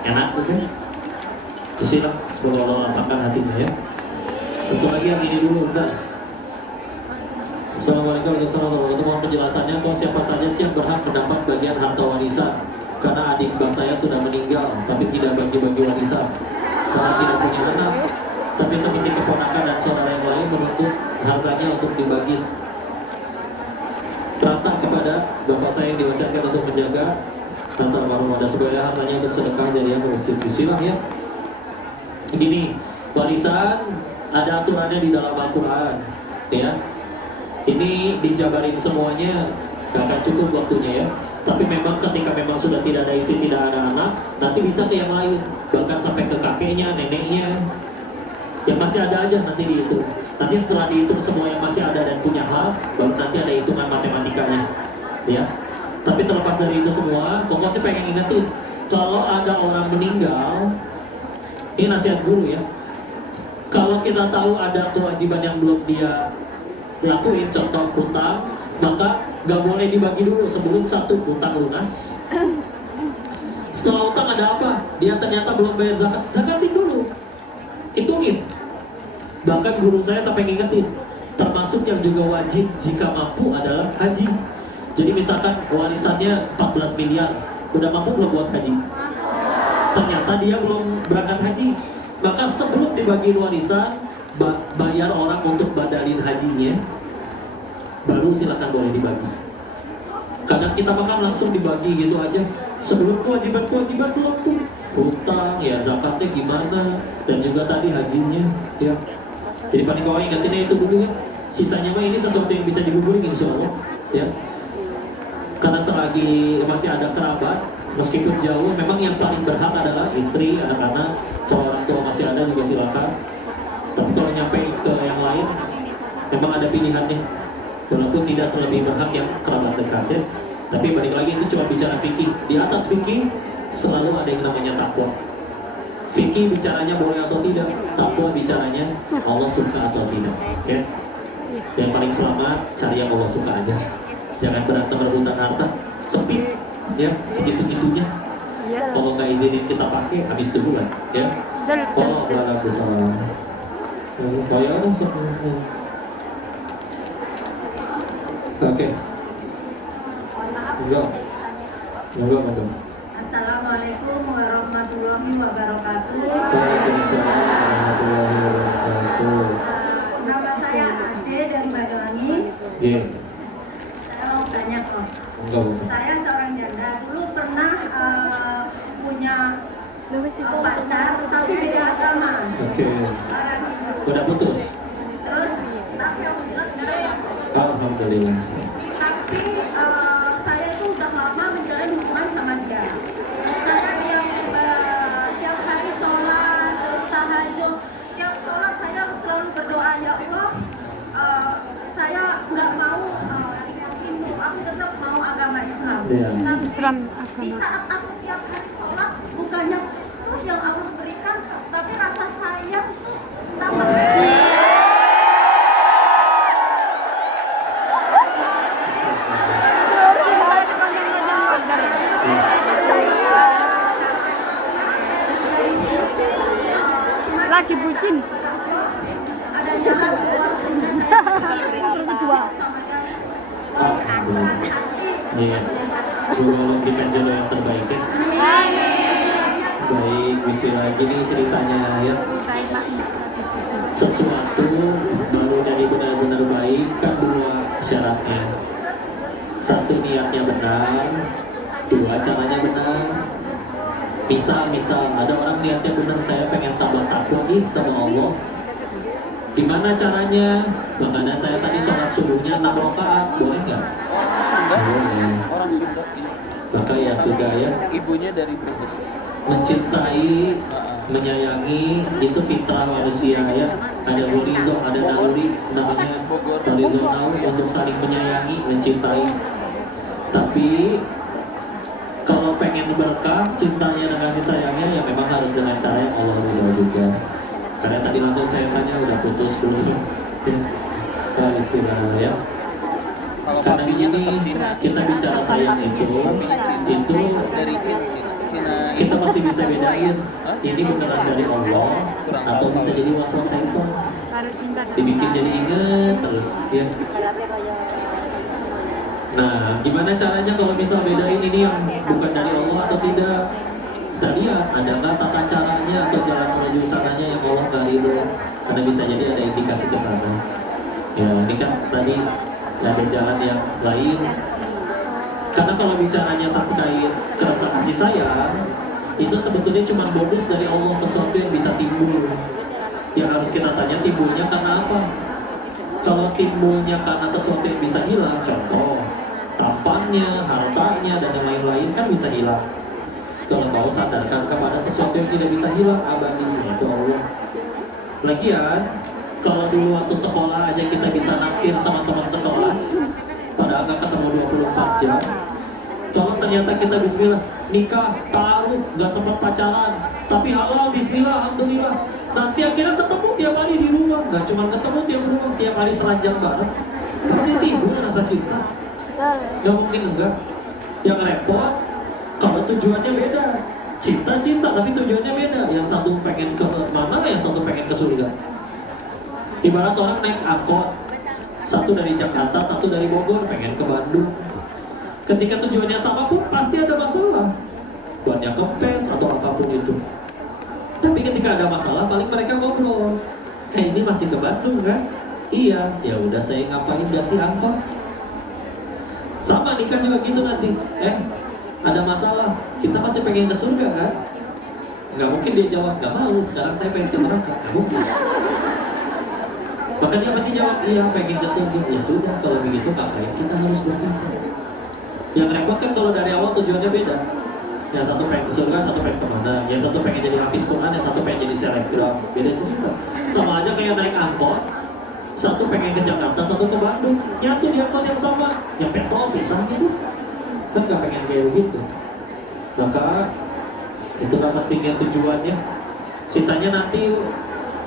Enak kan? Bismillah, semoga Allah lapangkan hatinya ya. Satu lagi yang ini dulu, bentar. Assalamualaikum warahmatullahi wabarakatuh. Mohon penjelasannya, kok siapa saja sih yang berhak mendapat bagian harta warisan? Karena adik bang saya sudah meninggal, tapi tidak bagi-bagi warisan karena tidak punya anak. Tapi seperti keponakan dan saudara yang lain menuntut hartanya untuk dibagi rata kepada bapak saya yang diwasiatkan untuk menjaga tata almarhum, ada sebenarnya hartanya untuk sedekah jariah ke masjid. Bismillah ya. Gini, warisan ada aturannya di dalam Al-Quran ya. Ini dijabarin semuanya gak akan cukup waktunya ya. Tapi memang ketika memang sudah tidak ada istri, tidak ada anak, nanti bisa ke yang lain, bahkan sampai ke kakeknya, neneknya, yang masih ada aja nanti dihitung. Nanti setelah dihitung semua yang masih ada dan punya hak, baru nanti ada hitungan matematikanya ya. Tapi terlepas dari itu semua, pokoknya sih pengen ingetin, kalau ada orang meninggal, ini nasihat guru ya, kalau kita tahu ada kewajiban yang belum dia lakuin, contoh hutang, maka gak boleh dibagi dulu sebelum satu hutang lunas. Setelah hutang ada apa? Dia ternyata belum bayar zakat, zakatin dulu, hitungin. Bahkan guru saya sampai ngingetin, termasuk yang juga wajib jika mampu adalah haji. Jadi misalkan warisannya 14 miliar, udah mampu belum buat haji? Ternyata dia belum berangkat haji, maka sebelum dibagi warisan, bayar orang untuk badalin hajinya, baru silakan boleh dibagi. Kadang kita makan langsung dibagi gitu aja, sebelum kewajiban belum tuh, hutang ya, zakatnya gimana, dan juga tadi hajinya ya. Jadi paling bawah ingatinnya itu dulu ya. Sisanya mah ini sesuatu yang bisa digubulin insya Allah ya. Karena selagi masih ada kerabat, meskipun jauh, memang yang paling berhak adalah istri, anak-anak. Kalau orang tua masih ada juga silakan. Tapi kalau nyampe ke yang lain, memang ada pilihannya. Walaupun tidak selebih berhak yang kerabat dekat ya. Tapi balik lagi itu cuma bicara fikih. Di atas fikih, selalu ada yang namanya takwa. Fikih bicaranya boleh atau tidak, takwa bicaranya Allah suka atau tidak. Ya. Yang paling selamat cari yang Allah suka aja. Jangan berantem rebutan harta, sempit, ya segitu-gitunya. Kalau nggak izinin kita pakai, habis itu bulan, ya. Oh, barang besar. Kayak ada semua. Oke. Enggak, madam. Assalamualaikum warahmatullahi wabarakatuh. Waalaikumsalam warahmatullahi wabarakatuh. Nama saya Ade dari Banyuwangi. Iya. Saya mau tanya kok. Enggak, bukan. Saya seorang janda. Dulu pernah punya pacar tapi beda agama. Oke. Orang Hindu. Udah putus? Terus tapi alhamdulillah sekarang putus. Alhamdulillah. Tapi saya itu udah lama menjalin hubungan sama dia. Saya tiap hari sholat, terus tahajud. Tiap sholat saya selalu berdoa, ya Allah, saya nggak mau ikut Hindu, aku tetap mau agama Islam. Iya. Tapi Islam di agama. saat aku tiap hari sholat, bukannya terus yang Allah berikan, tapi rasa sayang tuh tambah aja. Lagi bucin. Ada jalan keluar sehingga saya bisa sama dia. Iya. Semoga Allah berikan jodoh yang terbaik ya. Baik, bisa lagi nih ceritanya ya. Sesuatu baru jadi benar-benar baik kan dua syaratnya. Satu niatnya benar, dua caranya benar. Misal ada orang niatnya benar, saya pengen tambah takwa sama Allah. Gimana caranya? Makanya saya tadi sholat subuhnya 6 rakaat, boleh nggak? Boleh. Orang Sunda. Maka ya sudah ya. Ibunya dari Brebes. Mencintai, menyayangi itu fitrah manusia ya. Ada horizo, ada naluri namanya horizontal untuk saling menyayangi, mencintai. Tapi kalau pengen berkah cintanya dan kasih sayangnya ya memang harus dengan cara yang Allah ridho juga. Karena tadi langsung saya tanya udah putus belum? Kalau istilah ya. Kalau Karena sapinya ini tetap Cina. kita bicara sayang itu Dari Cina. kita masih bisa bedain ini beneran dari Allah atau bisa jadi was-was syaitan. Dibikin jadi inget terus ya. Nah, gimana caranya kalau bisa bedain ini yang bukan dari Allah atau tidak? Kita lihat ada nggak tata caranya atau jalan menuju sananya yang Allah nggak ridho. Karena bisa jadi ada indikasi ke sana. Ya, ini kan tadi ada jalan yang lain. Karena kalau bicaranya terkait rasa kasih sayang, itu sebetulnya cuma bonus dari Allah, sesuatu yang bisa timbul. Yang harus kita tanya timbulnya karena apa? Kalau timbulnya karena sesuatu yang bisa hilang, contoh tampannya, hartanya, dan yang lain-lain kan bisa hilang. Kalau mau sadarkan kepada sesuatu yang tidak bisa hilang, abadi, itu Allah. Lagian, kalau dulu waktu sekolah aja kita bisa naksir sama teman sekelas, padahal nggak ketemu 24 jam. Kalau ternyata kita bismillah, nikah, ta'aruf, nggak sempat pacaran, tapi halal, bismillah, alhamdulillah. Nanti akhirnya ketemu tiap hari di rumah, nggak cuma ketemu tiap hari seranjang bareng, pasti timbul rasa cinta. Nggak mungkin enggak. Yang repot kalau tujuannya beda. Cinta tapi tujuannya beda. Yang satu pengen ke mana, yang satu pengen ke surga. Ibarat orang naik angkot, satu dari Jakarta, satu dari Bogor, pengen ke Bandung. Ketika tujuannya sama pun pasti ada masalah, bannya kempes atau apapun itu. Tapi ketika ada masalah paling mereka ngobrol, ini masih ke Bandung kan? Iya, ya udah saya ngapain ganti angkot. Sama nikah juga gitu nanti. Ada masalah, kita masih pengen ke surga kan? Nggak mungkin dia jawab, nggak mau, sekarang saya pengen ke neraka. Nggak mungkin. Maka dia masih jawab, iya pengen ke surga. Ya sudah, kalau begitu ngapain kita harus berpisah? Yang repot kan kalau dari awal tujuannya beda. Yang satu pengen ke surga, satu pengen kemana. Yang satu pengen jadi hafiz Quran, yang satu pengen jadi selebgram. Beda cerita. Sama aja kayak naik angkot. Satu pengen ke Jakarta, satu ke Bandung. Nyatu di angkot yang sama. Yang petrol pisah gitu. Kan nggak pengen kayak begitu. Maka Itulah pentingnya tujuannya. Sisanya nanti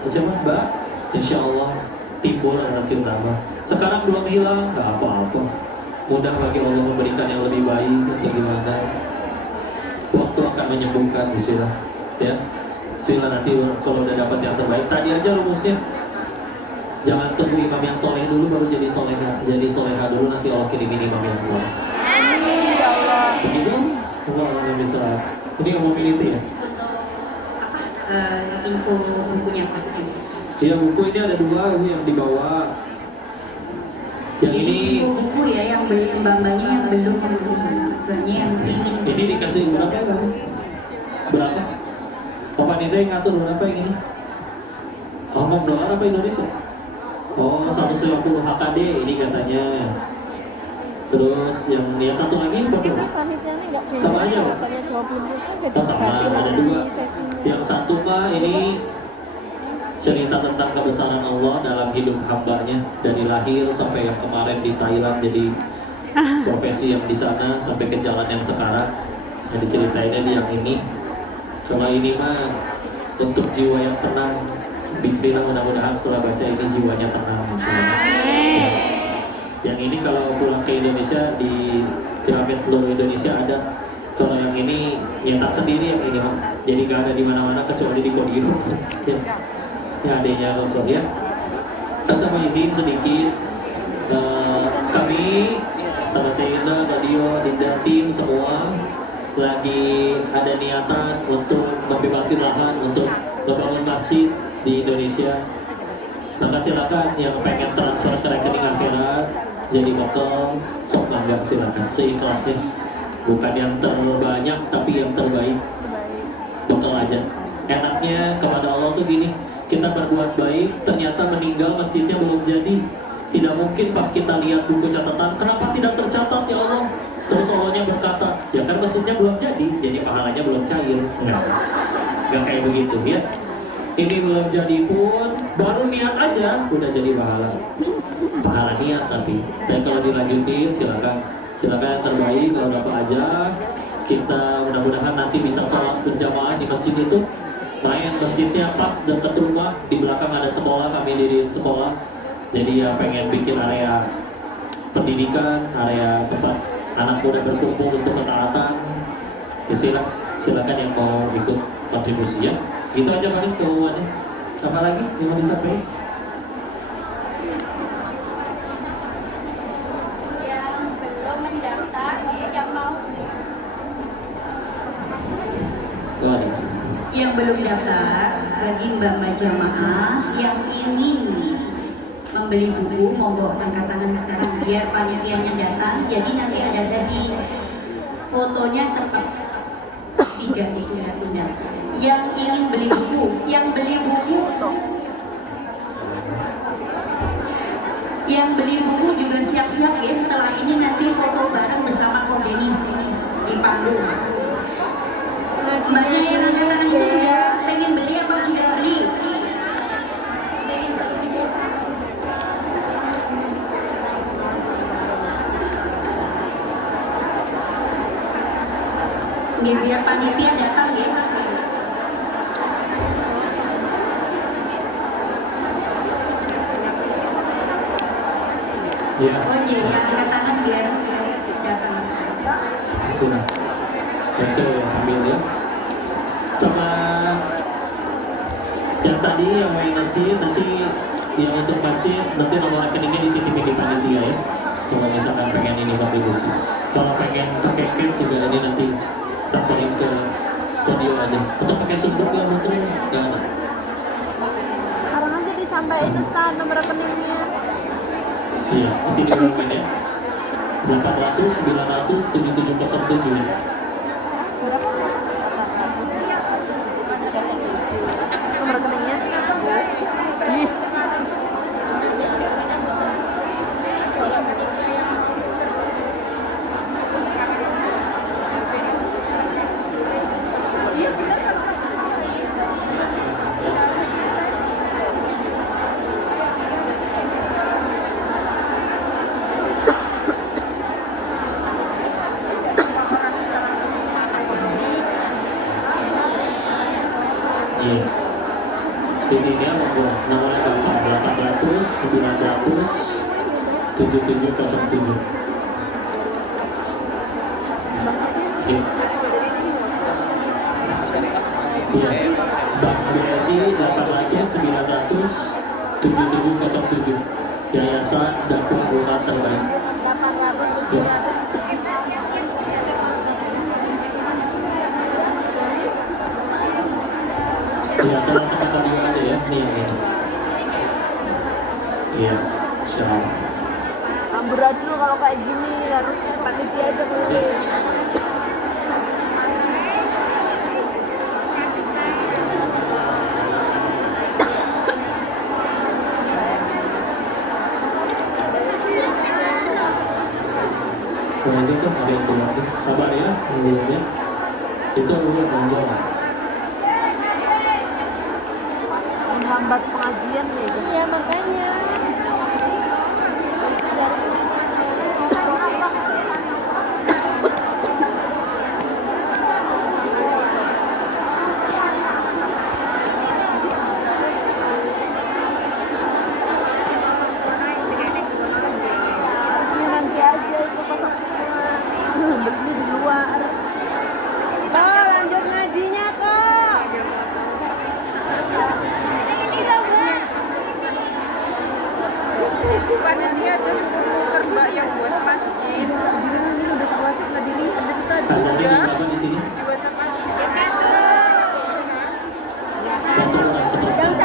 siapa Mbak? Insya Allah timbul adalah cinta mah. Sekarang belum hilang, nggak apa-apa. Mudah bagi Allah memberikan yang lebih baik atau gimana. Waktu akan menyembuhkan, bismillah. Ya, bismillah nanti kalau udah dapat yang terbaik. Tadi aja rumusnya. Jangan tunggu imam yang soleh dulu baru jadi soleha. Jadi soleha dulu, nanti Allah kirimin imam yang soleh. Amin ya Allah. Begitu? Allah yang bisa. Ini ngomongin itu ya? Info bukunya Pak Tulis. Iya, buku ini ada 2, ini yang dibawa. Yang ini info buku ya, yang mbak-mbaknya yang belum membeli, soalnya yang ingin. ini dikasih berapa kan? Berapa? Kapan itu yang ngatur berapa yang ini? Hongkong dolar apa Indonesia? Oh, 150 HKD ini katanya. Terus yang satu lagi berapa? Panitianya nggak punya. Sama aja, Pak? Katanya 20 Oh, sama, ada 2. Yang satu mah ini cerita tentang kebesaran Allah dalam hidup hambanya dari lahir sampai yang kemarin di Thailand jadi profesi yang di sana sampai ke jalan yang sekarang. Yang diceritainnya di yang ini. Kalau ini mah untuk jiwa yang tenang. Bismillah, mudah-mudahan setelah baca ini jiwanya tenang. Yang ini kalau pulang ke Indonesia di Gramet seluruh Indonesia ada. Kalau yang ini nyetak sendiri yang ini mah. Jadi gak ada di mana-mana kecuali di Kodio. Ya adanya Lofrod ya. Sama izin sedikit. Kami sama Tenda, Radio, Dinda, tim semua lagi ada niatan untuk membebasi lahan untuk membangun masjid di Indonesia. Maka silakan yang pengen transfer ke rekening akhirat jadi bekal, sok bangga silakan seikhlasnya. Bukan yang terbanyak tapi yang terbaik. Bekal aja. Enaknya kepada Allah tuh gini, kita berbuat baik, ternyata meninggal masjidnya belum jadi. Tidak mungkin pas kita lihat buku catatan, kenapa tidak tercatat ya Allah? Terus Allahnya berkata, ya kan masjidnya belum jadi pahalanya belum cair. Gak kayak begitu ya. Ini belum jadi pun, baru niat aja, udah jadi pahala. Pahala niat tapi kalau dilanjutin silakan yang terbaik, kalau dapat aja. Kita mudah-mudahan nanti bisa sholat berjamaah di masjid itu. Main masjidnya pas dekat rumah, di belakang ada sekolah, kami diriin sekolah. Jadi ya pengen bikin area pendidikan, area tempat anak muda berkumpul untuk ketaatan. Ya silakan yang mau ikut kontribusi ya. Gitu aja paling keuangannya. Apa lagi yang mau disampaikan? Yang belum mendaftar, yang mau. Yang belum daftar, bagi mbak-mbak jamaah yang ingin membeli buku, monggo angkat tangan sekarang biar panitianya datang. Jadi nanti ada sesi fotonya cepat, tidak ditunda-tunda. Yang ingin beli buku, yang beli buku juga siap-siap ya. Setelah ini nanti foto bareng bersama Ko Denis di panggung. Mbaknya yang angkat tangan itu sudah pengen beli apa sudah beli? Nggih, biar panitia datang nggih. Ya. Oh iya, yang angkat tangan biar datang sekarang. Bismillah. Itu sambil ya. Sama yang tadi yang main masjid, nanti yang untuk masjid nanti nomor rekeningnya dititipin di panitia ya. Kalau misalkan pengen ini kontribusi. Kalau pengen pakai cash juga ini nanti samperin ke video aja. Untuk pakai sumber nggak butuh nggak ada. Sekarang aja disampaikan Ustaz nomor rekeningnya. Iya, nanti diumumin ya. 800 900 7707 ya. Berapa? Nomor rekeningnya? Ih. 7707. Oke. Iya. Bank BSI 800 900 7707. Yayasan Dapur Guna Terbaik. Ya. Ya, kita langsung ke video aja ya. Nih, ini. Iya, siap. Amburadul dulu kalau kayak gini harus panitia aja boleh. Nah, itu kan ada yang bilang tuh, sabar ya, ya. Itu lu monggo. Menghambat pengajian nih. Iya makanya. Nanti aja itu pasang semua. Beli di luar. Oh, lanjut ngajinya kok. Ini dong, Mbak. Panitia aja suruh muter Mbak yang buat masjid. Ini udah kuasit nggak dilihat dari tadi. Azannya jam berapa di sini? Di WhatsApp aja. Satu orang seperti. Jam 1.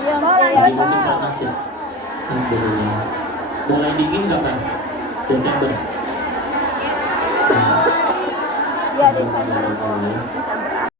Iya, Lagi musim panas ya. Alhamdulillah. Mulai dingin nggak kan? Desember. Iya, Desember.